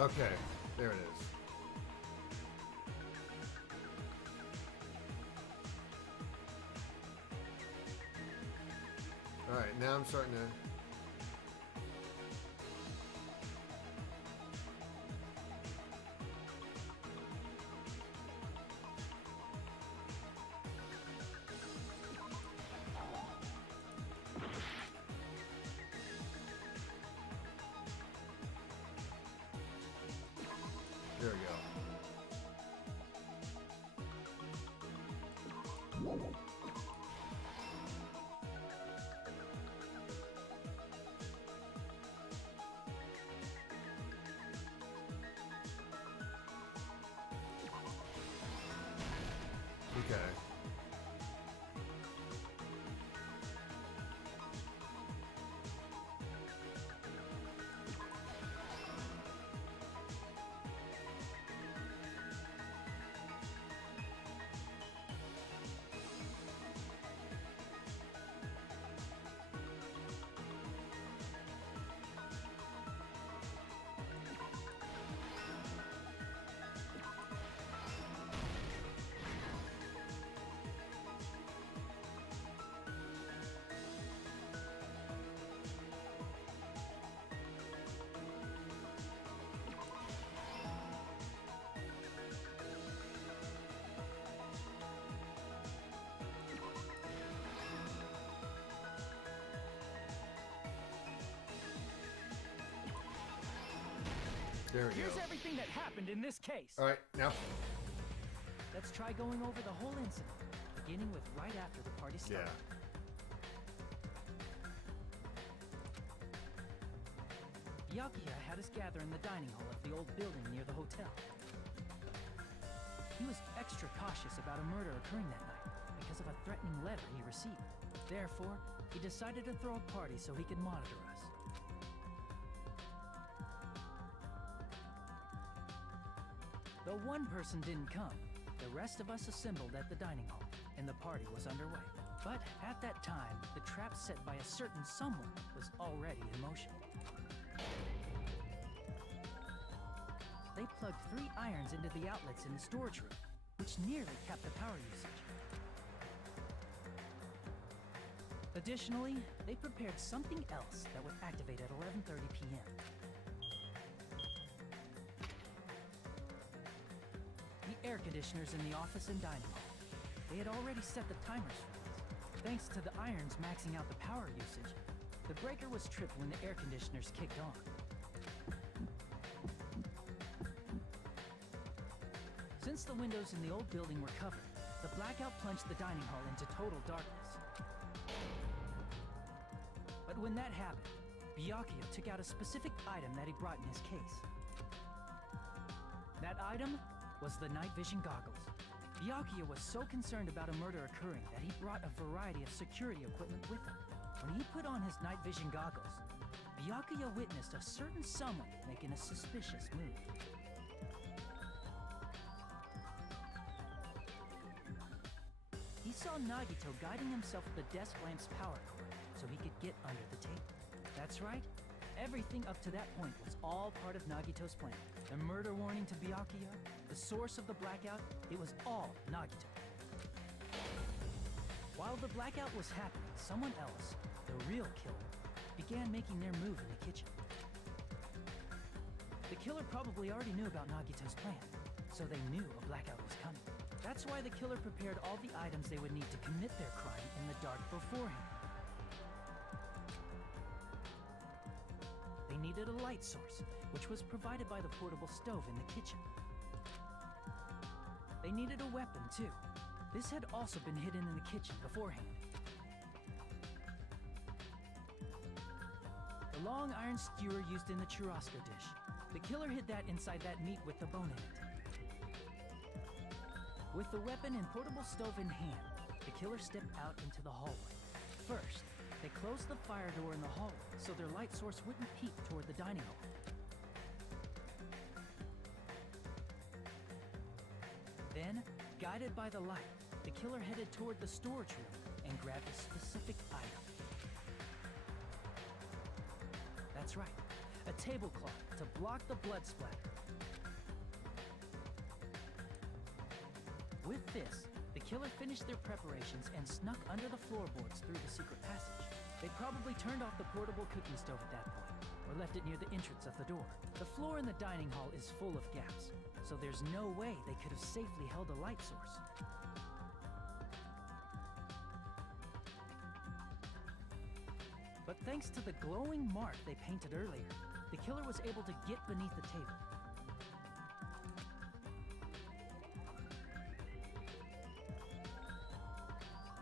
Okay, there it is. Alright, now I'm starting to... There we go. Okay. There we Here's go. everything that happened in this case. All right, now. Let's try going over the whole incident, beginning with right after the party started. Yeah. Byakuya had us gather in the dining hall of the old building near the hotel. He was extra cautious about a murder occurring that night because of a threatening letter he received. Therefore, he decided to throw a party so he could monitor us. Though one person didn't come, the rest of us assembled at the dining hall, and the party was underway. But at that time, the trap set by a certain someone was already in motion. They plugged 3 irons into the outlets in the storage room, which nearly capped the power usage. Additionally, they prepared something else that would activate at 11:30 p.m. The air conditioners in the office and dining hall. They had already set the timers for these. Thanks to the irons maxing out the power usage, the breaker was tripped when the air conditioners kicked on. Since the windows in the old building were covered, the blackout plunged the dining hall into total darkness. But when that happened, Byakuya took out a specific item that he brought in his case. That item was the night vision goggles. Byakuya was so concerned about a murder occurring that he brought a variety of security equipment with him. When he put on his night vision goggles, Byakuya witnessed a certain someone making a suspicious move. He saw Nagito guiding himself with the desk lamp's power cord so he could get under the table. That's right. Everything up to that point was all part of Nagito's plan. The murder warning to Byakuya, the source of the blackout, it was all Nagito. While the blackout was happening, someone else, the real killer, began making their move in the kitchen. The killer probably already knew about Nagito's plan, so they knew a blackout was coming. That's why the killer prepared all the items they would need to commit their crime in the dark beforehand. They needed a light source, which was provided by the portable stove in the kitchen. They needed a weapon, too. This had also been hidden in the kitchen beforehand. The long iron skewer used in the churrasco dish. The killer hid that inside that meat with the bone in it. With the weapon and portable stove in hand, the killer stepped out into the hallway. First, they closed the fire door in the hallway so their light source wouldn't peek toward the dining hall. Then, guided by the light, the killer headed toward the storage room and grabbed a specific item. That's right, a tablecloth to block the blood splatter this, the killer finished their preparations and snuck under the floorboards through the secret passage. They probably turned off the portable cooking stove at that point, or left it near the entrance of the door. The floor in the dining hall is full of gaps, so there's no way they could have safely held a light source. But thanks to the glowing mark they painted earlier, the killer was able to get beneath the table.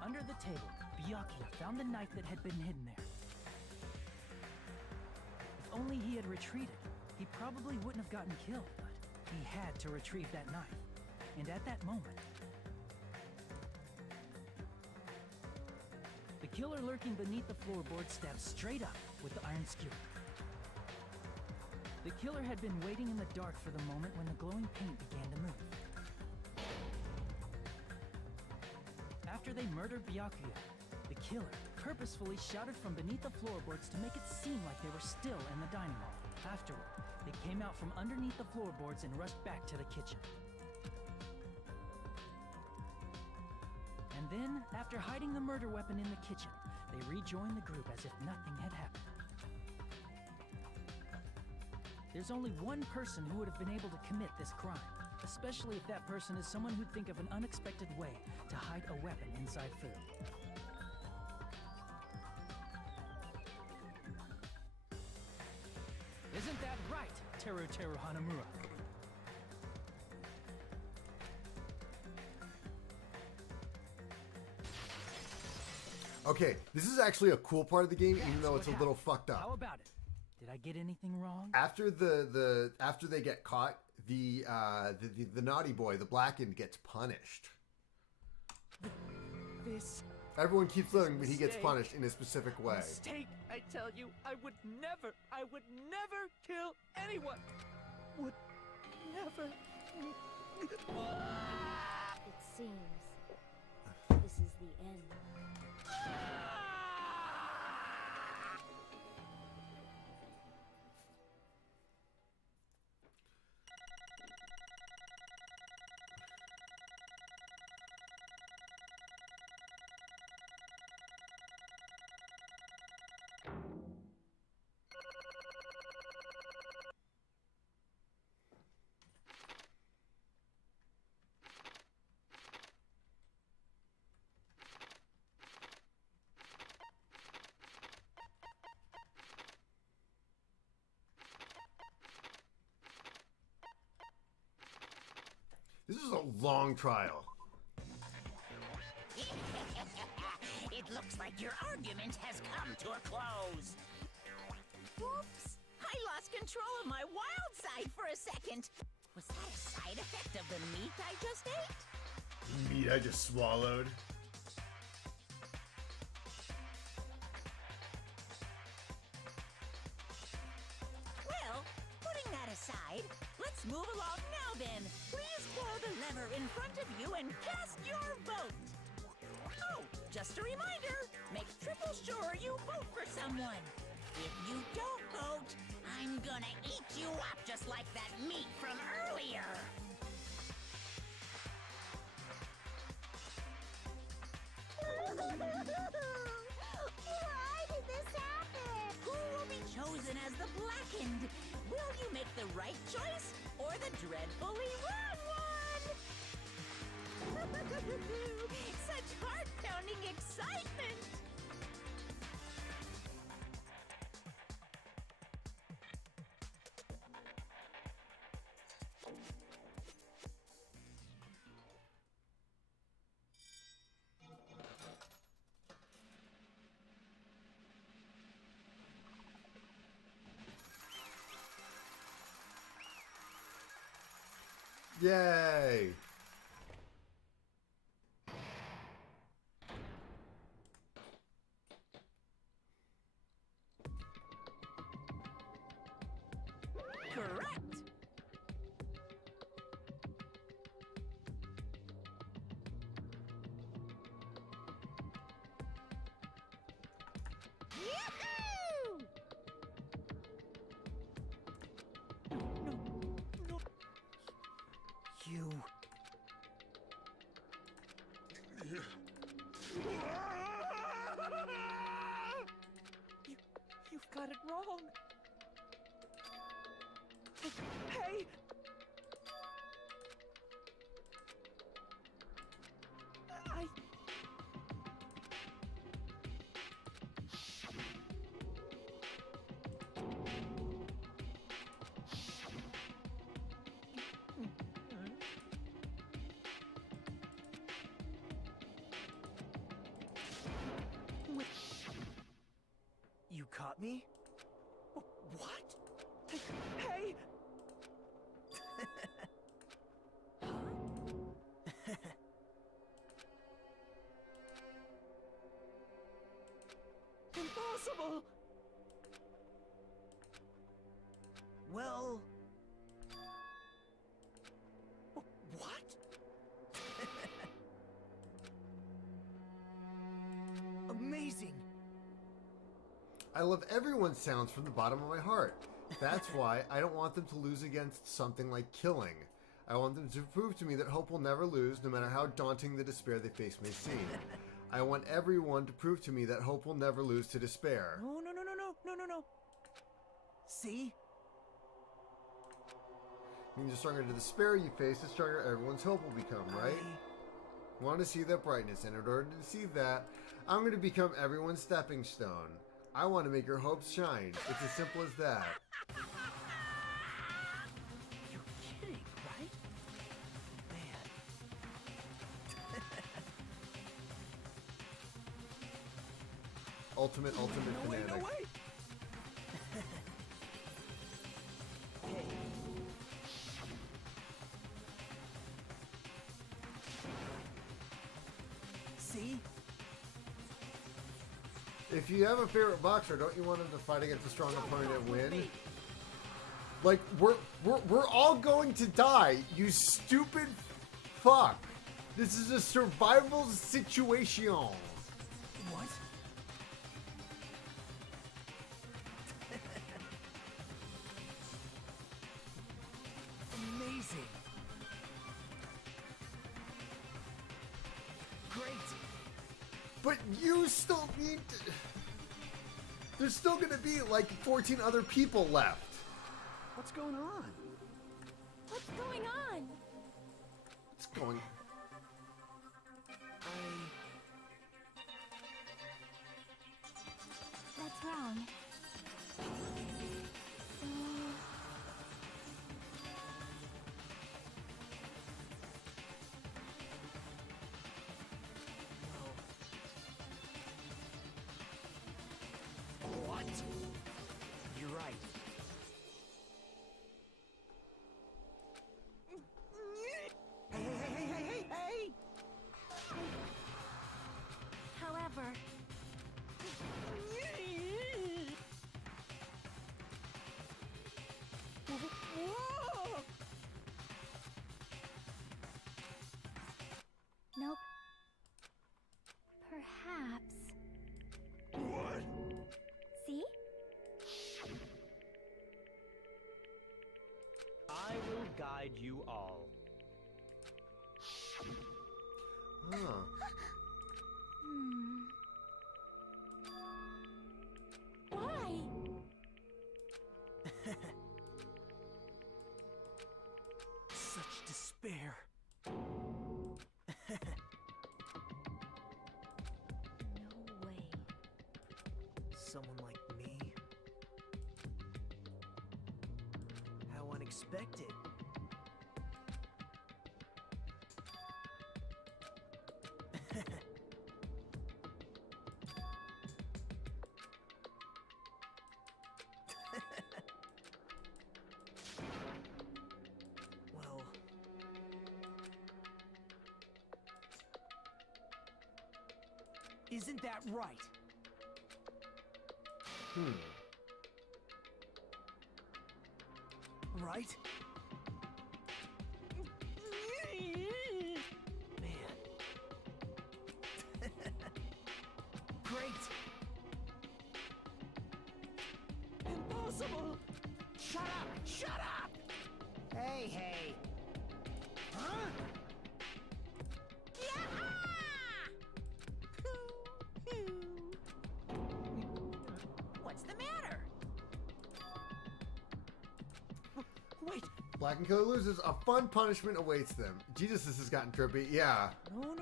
Under the table, Byakuya found the knife that had been hidden there. If only he had retreated, he probably wouldn't have gotten killed, but he had to retrieve that knife. And at that moment, the killer lurking beneath the floorboard stabbed straight up with the iron skewer. The killer had been waiting in the dark for the moment when the glowing paint began to move. After they murdered Byakuya, the killer purposefully shouted from beneath the floorboards to make it seem like they were still in the dining hall. Afterward, they came out from underneath the floorboards and rushed back to the kitchen. And then, after hiding the murder weapon in the kitchen, they rejoined the group as if nothing had happened. There's only one person who would have been able to commit this crime, especially if that person is someone who'd think of an unexpected way to hide a weapon inside food. Isn't that right, Teru Hanamura? Okay, this is actually a cool part of the game, even though it's a little fucked up. How about it? Did I get anything wrong? After after they get caught, the naughty boy, the blackened, gets punished. This Everyone keeps living, but he gets punished in a specific way. mistake, I tell you, I would never kill anyone. Would never. It seems this is the end. This is a long trial. It looks like your argument has come to a close. Oops! I lost control of my wild side for a second. Was that a side effect of the meat I just ate? Meat I just swallowed. Well, putting that aside, let's move along now then. Please pull the lever in front of you and cast your vote. Oh, just a reminder, make triple sure you vote for someone. If you don't vote, I'm gonna eat you up just like that meat from earlier. Why did this happen? Who will be chosen as the blackened? Will you make the right choice or the dreadfully wrong one? Such heart-pounding excitement! Yay! Correct! Yahoo! You. You've got it wrong. Hey! You caught me? What? Hey! Impossible! Well... What? Amazing! I love everyone's sounds from the bottom of my heart. That's why I don't want them to lose against something like killing. I want them to prove to me that hope will never lose, no matter how daunting the despair they face may seem. I want everyone to prove to me that hope will never lose to despair. No. See? Means the stronger the despair you face, the stronger everyone's hope will become, right? Want to see that brightness, and in order to see that, I'm going to become everyone's stepping stone. I want to make your hopes shine. It's as simple as that. You're kidding, right? Man. Ultimate fanatic. No way! See? If you have a favorite boxer, don't you want him to fight against a strong opponent and win? Like, we're all going to die, you stupid fuck. This is a survival situation. What? Amazing. Great. But you still need to... There's still gonna be like 14 other people left. What's going on? What's going on? What's going... What's wrong? What? You're right. Hey! However, Whoa! Nope. Perhaps. What? See? I will guide you all. Huh. why? Such despair. No way. Someone like me? How unexpected. Well... Isn't that right? Right? Man. Great! Impossible! Shut up! Shut up! Hey! Yaha! Black and Killer loses, a fun punishment awaits them. Jesus, this has gotten trippy. Yeah. No.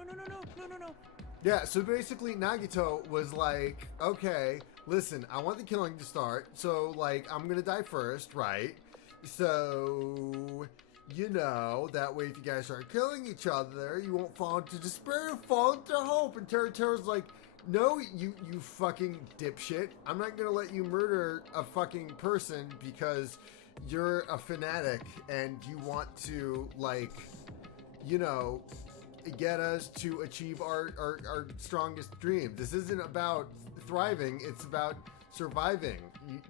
Yeah, so basically Nagito was like, okay, listen, I want the killing to start, so, like, I'm gonna die first, right? So, you know, that way if you guys start killing each other, you won't fall into despair, you'll fall into hope. And Terra's like, no, you fucking dipshit. I'm not gonna let you murder a fucking person because you're a fanatic and you want to, like, you know, get us to achieve our strongest dream. This isn't about thriving, it's about surviving.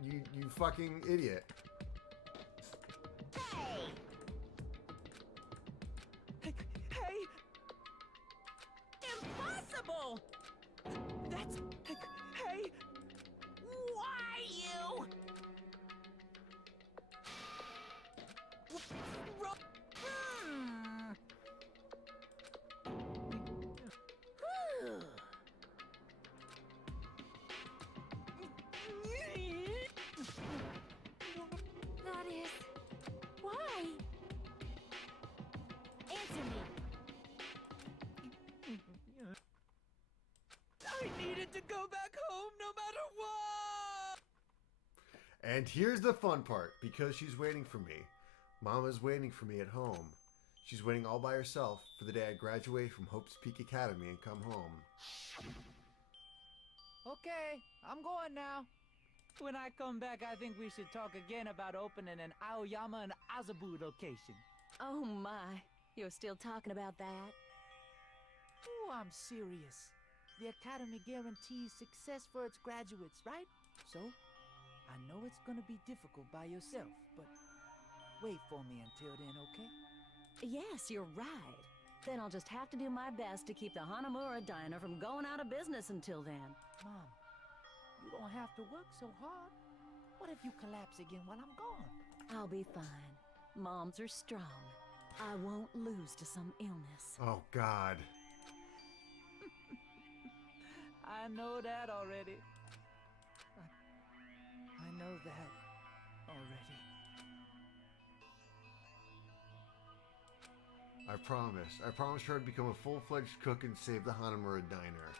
You fucking idiot. Hey! Impossible! That's... Hey! Why you? That is... Why? Answer me. I needed to go back home no matter what! And here's the fun part, because she's waiting for me. Mama's waiting for me at home. She's waiting all by herself for the day I graduate from Hope's Peak Academy and come home. Okay, I'm going now. When I come back, I think we should talk again about opening an Aoyama and Azabu location. Oh my, you're still talking about that? Oh, I'm serious. The Academy guarantees success for its graduates, right? So, I know it's gonna be difficult by yourself, but wait for me until then, okay? Yes, you're right. Then I'll just have to do my best to keep the Hanamura Diner from going out of business until then. Mom, you don't have to work so hard. What if you collapse again while I'm gone? I'll be fine. Moms are strong. I won't lose to some illness. Oh, God. I know that already. I know that already. I promised her I'd become a full-fledged cook and save the Hanamura Diner.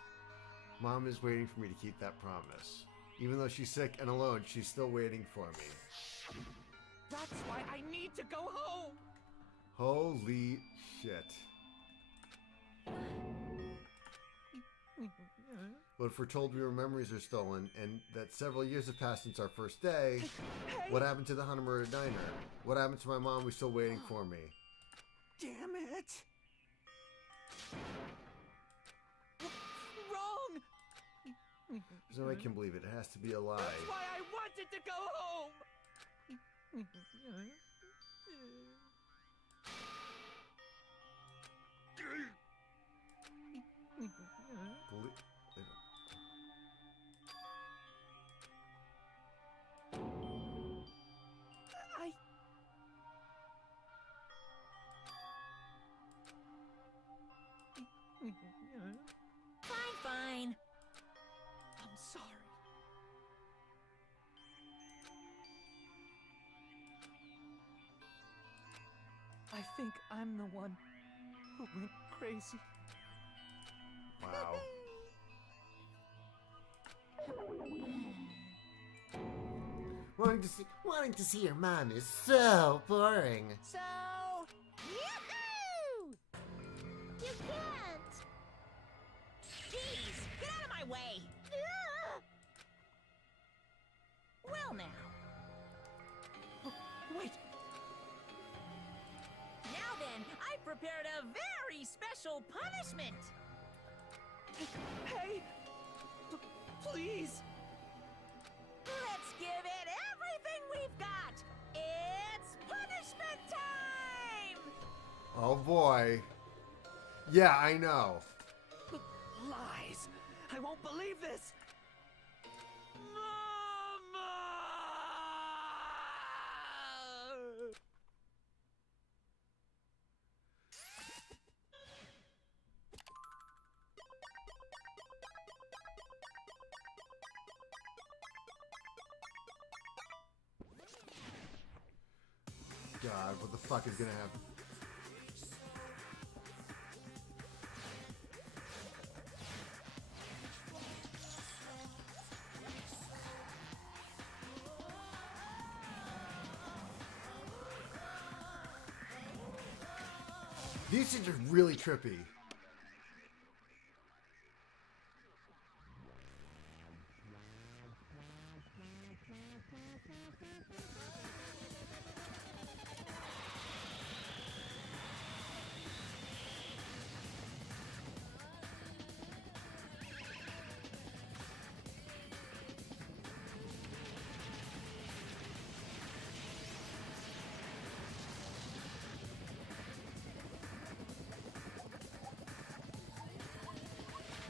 Mom is waiting for me to keep that promise. Even though she's sick and alone, she's still waiting for me. That's why I need to go home! Holy shit. But if we're told our memories are stolen, and that several years have passed since our first day, what happened to the Hanamura Diner? What happened to my mom who's still waiting for me? Damn it! Wrong! There's no way I can believe it. It has to be a lie. That's why I wanted to go home! Fine. I'm sorry. I think I'm the one who went crazy. Wow. Wanting to see your mom is so boring. So, yahoo! You can't! Jeez, get out of my way! Well now. Wait! Now then, I've prepared a very special punishment! Hey! Please! Let's give it everything we've got! It's punishment time! Oh boy. Yeah, I know. Lies! I won't believe this! god, what the fuck is gonna happen? These things are really trippy.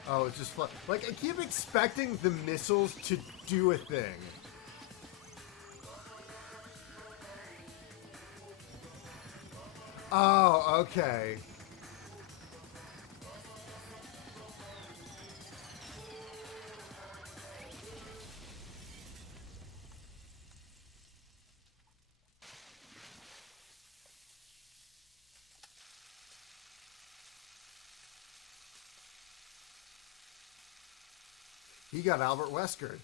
Oh, it's just fun. Like, I keep expecting the missiles to do a thing. Oh, okay. He got Albert Wesker.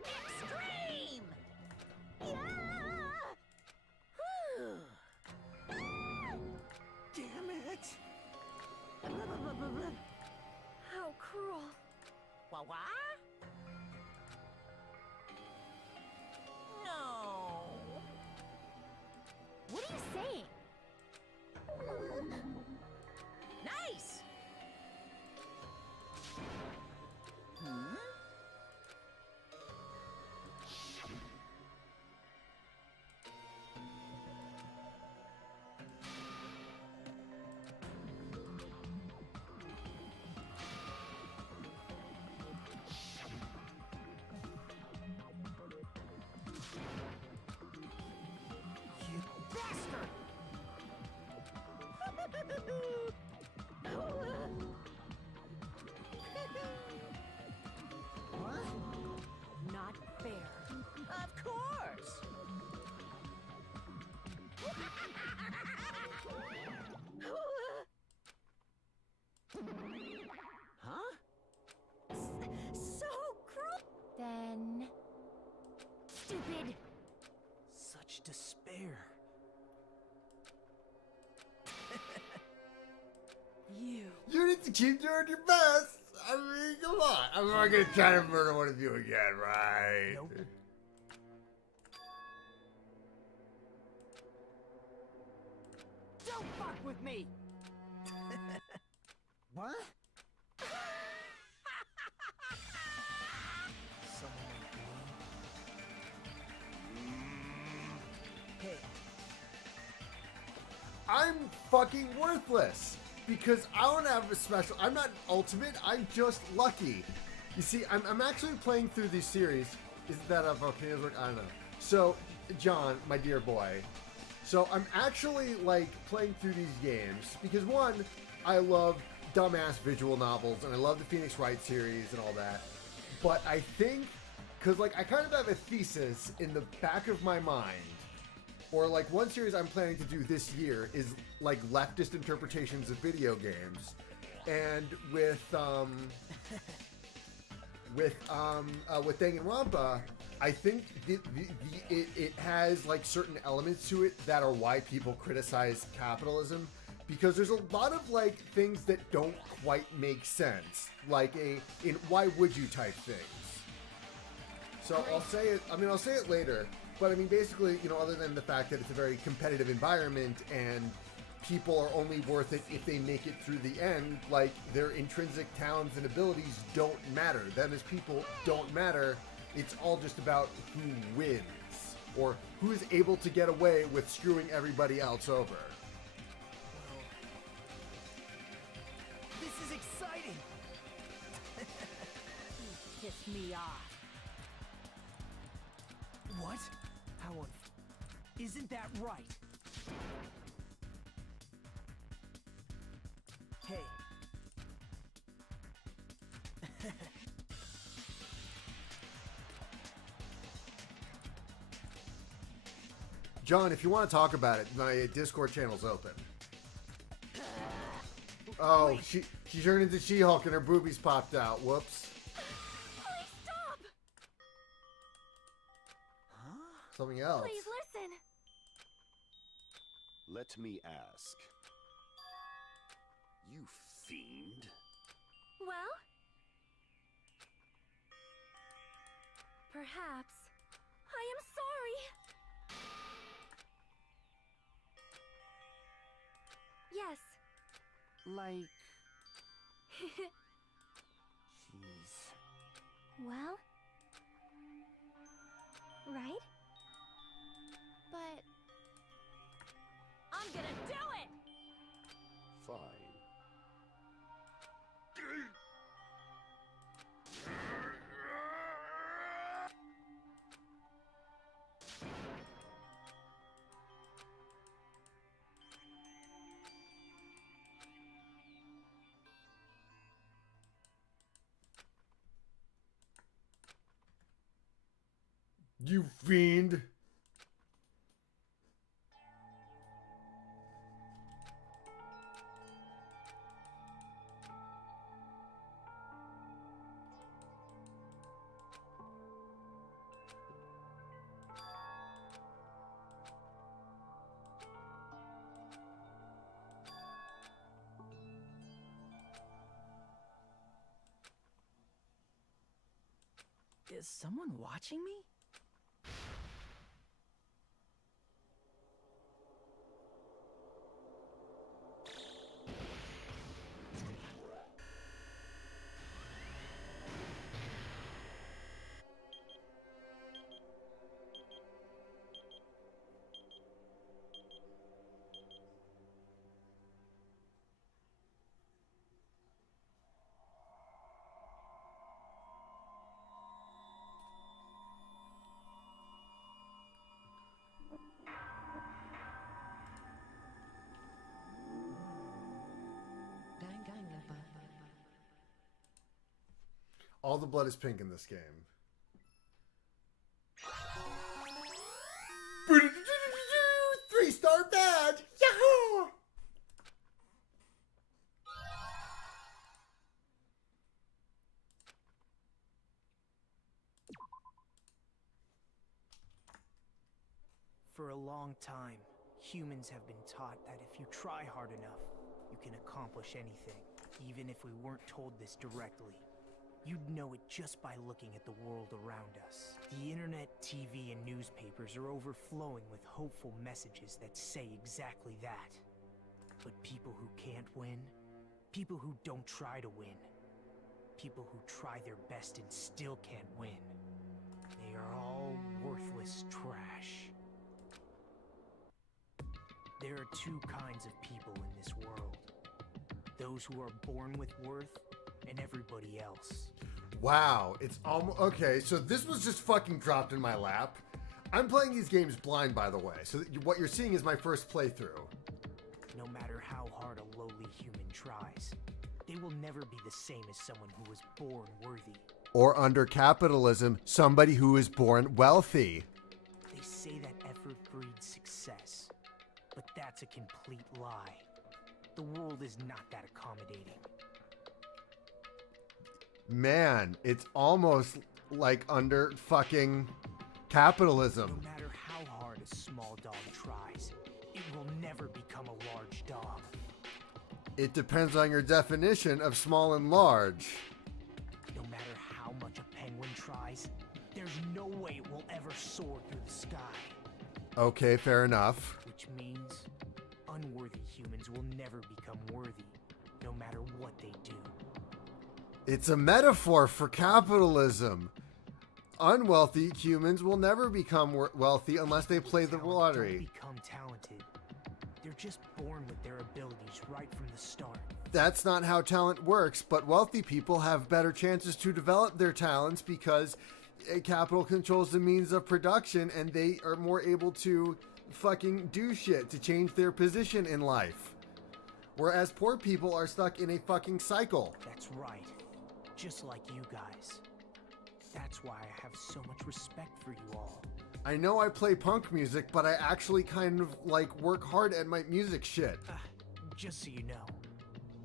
Extreme! Yeah! Damn it! How cruel. What? No. What are you saying? Nice! Hmm? You bastard! Not fair. Of course! Huh? So cruel! Then... stupid. Such despair. You need to keep doing your best. I mean, come on. I'm not gonna try to murder one of you again, right? Nope. Don't fuck with me! What? Someone like me. Hey, I'm fucking worthless because I don't have a special. I'm not ultimate. I'm just lucky. You see, I'm actually playing through these series. Is that a volcanoes work? I don't know. So, John, my dear boy. So I'm actually like playing through these games because one, I love dumbass visual novels and I love the Phoenix Wright series and all that. But I think, because like I kind of have a thesis in the back of my mind, or like one series I'm planning to do this year is like leftist interpretations of video games, and with DanganRonpa, I think it has like certain elements to it that are why people criticize capitalism, because there's a lot of like things that don't quite make sense, like in why would you type things. So I'll say it. I mean, I'll say it later. But I mean, basically, you know, other than the fact that it's a very competitive environment and people are only worth it if they make it through the end, like their intrinsic talents and abilities don't matter. Them as people don't matter. It's all just about who wins or who is able to get away with screwing everybody else over. this is exciting! Piss me off. What? How isn't that right? Hey. John, if you want to talk about it, my Discord channel's open. Oh, she turned into She-Hulk and her boobies popped out. Whoops. Please stop! Something else. Please listen. Let me ask. You fiend. Well? Perhaps. I am sorry. Yes. Like... Well? Right? But... I'm gonna do it! Fine. You fiend. Is someone watching me? All the blood is pink in this game. 3-star badge! Yahoo! For a long time, humans have been taught that if you try hard enough, you can accomplish anything, even if we weren't told this directly. You'd know it just by looking at the world around us. The internet, TV, and newspapers are overflowing with hopeful messages that say exactly that. But people who can't win, people who don't try to win, people who try their best and still can't win, they are all worthless trash. There are two kinds of people in this world. Those who are born with worth, and everybody else. Wow, it's almost... Okay, so this was just fucking dropped in my lap. I'm playing these games blind, by the way, so what you're seeing is my first playthrough. No matter how hard a lowly human tries, they will never be the same as someone who was born worthy. Or under capitalism, somebody who is born wealthy. They say that effort breeds success, but that's a complete lie. The world is not that accommodating. Man, it's almost like under fucking capitalism. No matter how hard a small dog tries, it will never become a large dog. It depends on your definition of small and large. No matter how much a penguin tries, there's no way it will ever soar through the sky. Okay, fair enough. Which means unworthy humans will never become worthy, no matter what they do. It's a metaphor for capitalism. Unwealthy humans will never become wealthy unless they play the lottery. Don't become talented. They're just born with their abilities right from the start. That's not how talent works, but wealthy people have better chances to develop their talents because capital controls the means of production and they are more able to fucking do shit to change their position in life. Whereas poor people are stuck in a fucking cycle. That's right. Just like you guys. That's why I have so much respect for you all. I know I play punk music, but I actually kind of, like, work hard at my music shit. Just so you know,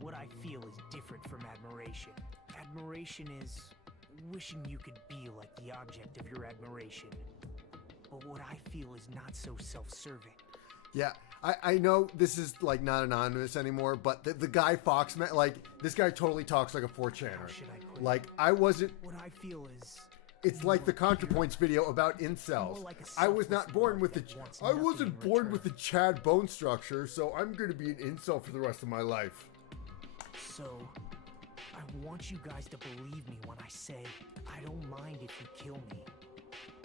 what I feel is different from admiration. Admiration is wishing you could be like the object of your admiration. But what I feel is not so self-serving. Yeah, I know this is, like, not anonymous anymore, but the guy Foxman, like, this guy totally talks like a 4chaner. Like, I wasn't... What I feel is... It's like the ContraPoints video about incels. I was not born with the... I wasn't born with the Chad bone structure, so I'm going to be an incel for the rest of my life. So, I want you guys to believe me when I say I don't mind if you kill me.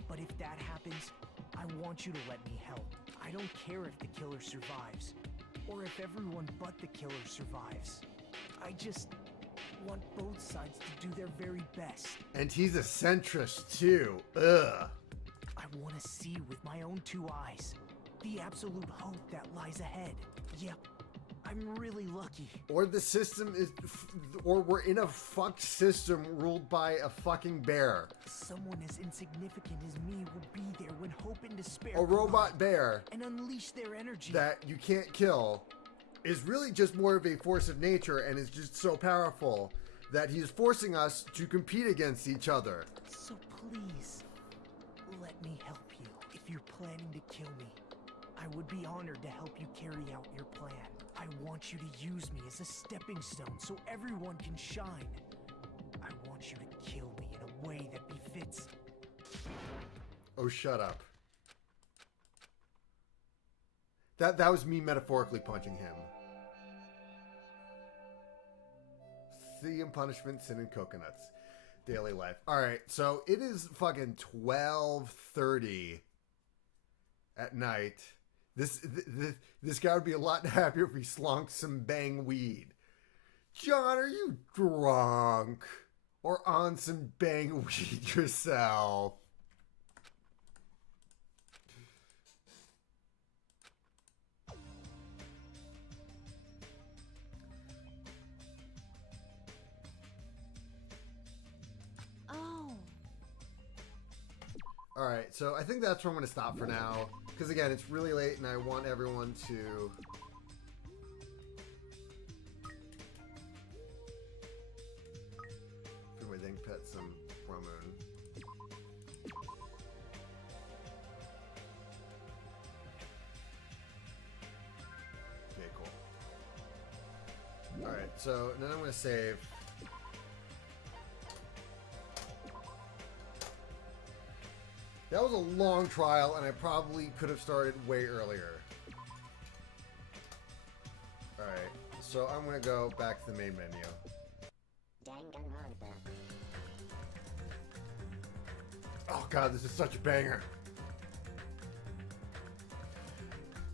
But if that happens, I want you to let me help. I don't care if the killer survives, or if everyone but the killer survives. I just want both sides to do their very best. And he's a centrist too. Ugh. I want to see with my own 2 eyes the absolute hope that lies ahead. Yep, I'm really lucky. Or the system is... Or we're in a fucked system ruled by a fucking bear. Someone as insignificant as me will be there when hope and despair A robot bear and unleash their energy that you can't kill is really just more of a force of nature and is just so powerful that he's forcing us to compete against each other. So please, let me help you. If you're planning to kill me, I would be honored to help you carry out your plan. I want you to use me as a stepping stone so everyone can shine. I want you to kill me in a way that befits... Oh, shut up. That was me metaphorically punching him. See and punishment, sin and coconuts. Daily life. Alright, so it is fucking 12:30 at night. This guy would be a lot happier if he slonked some bang weed. John, are you drunk? Or on some bang weed yourself? Alright, so I think that's where I'm going to stop for now. Because again, it's really late and I want everyone to... Feel my dang pet some Ramoon. Okay, cool. Alright, so then I'm going to save... That was a long trial, and I probably could have started way earlier. Alright, so I'm gonna go back to the main menu. DanganRonpa. Oh god, this is such a banger.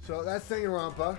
So that's DanganRonpa.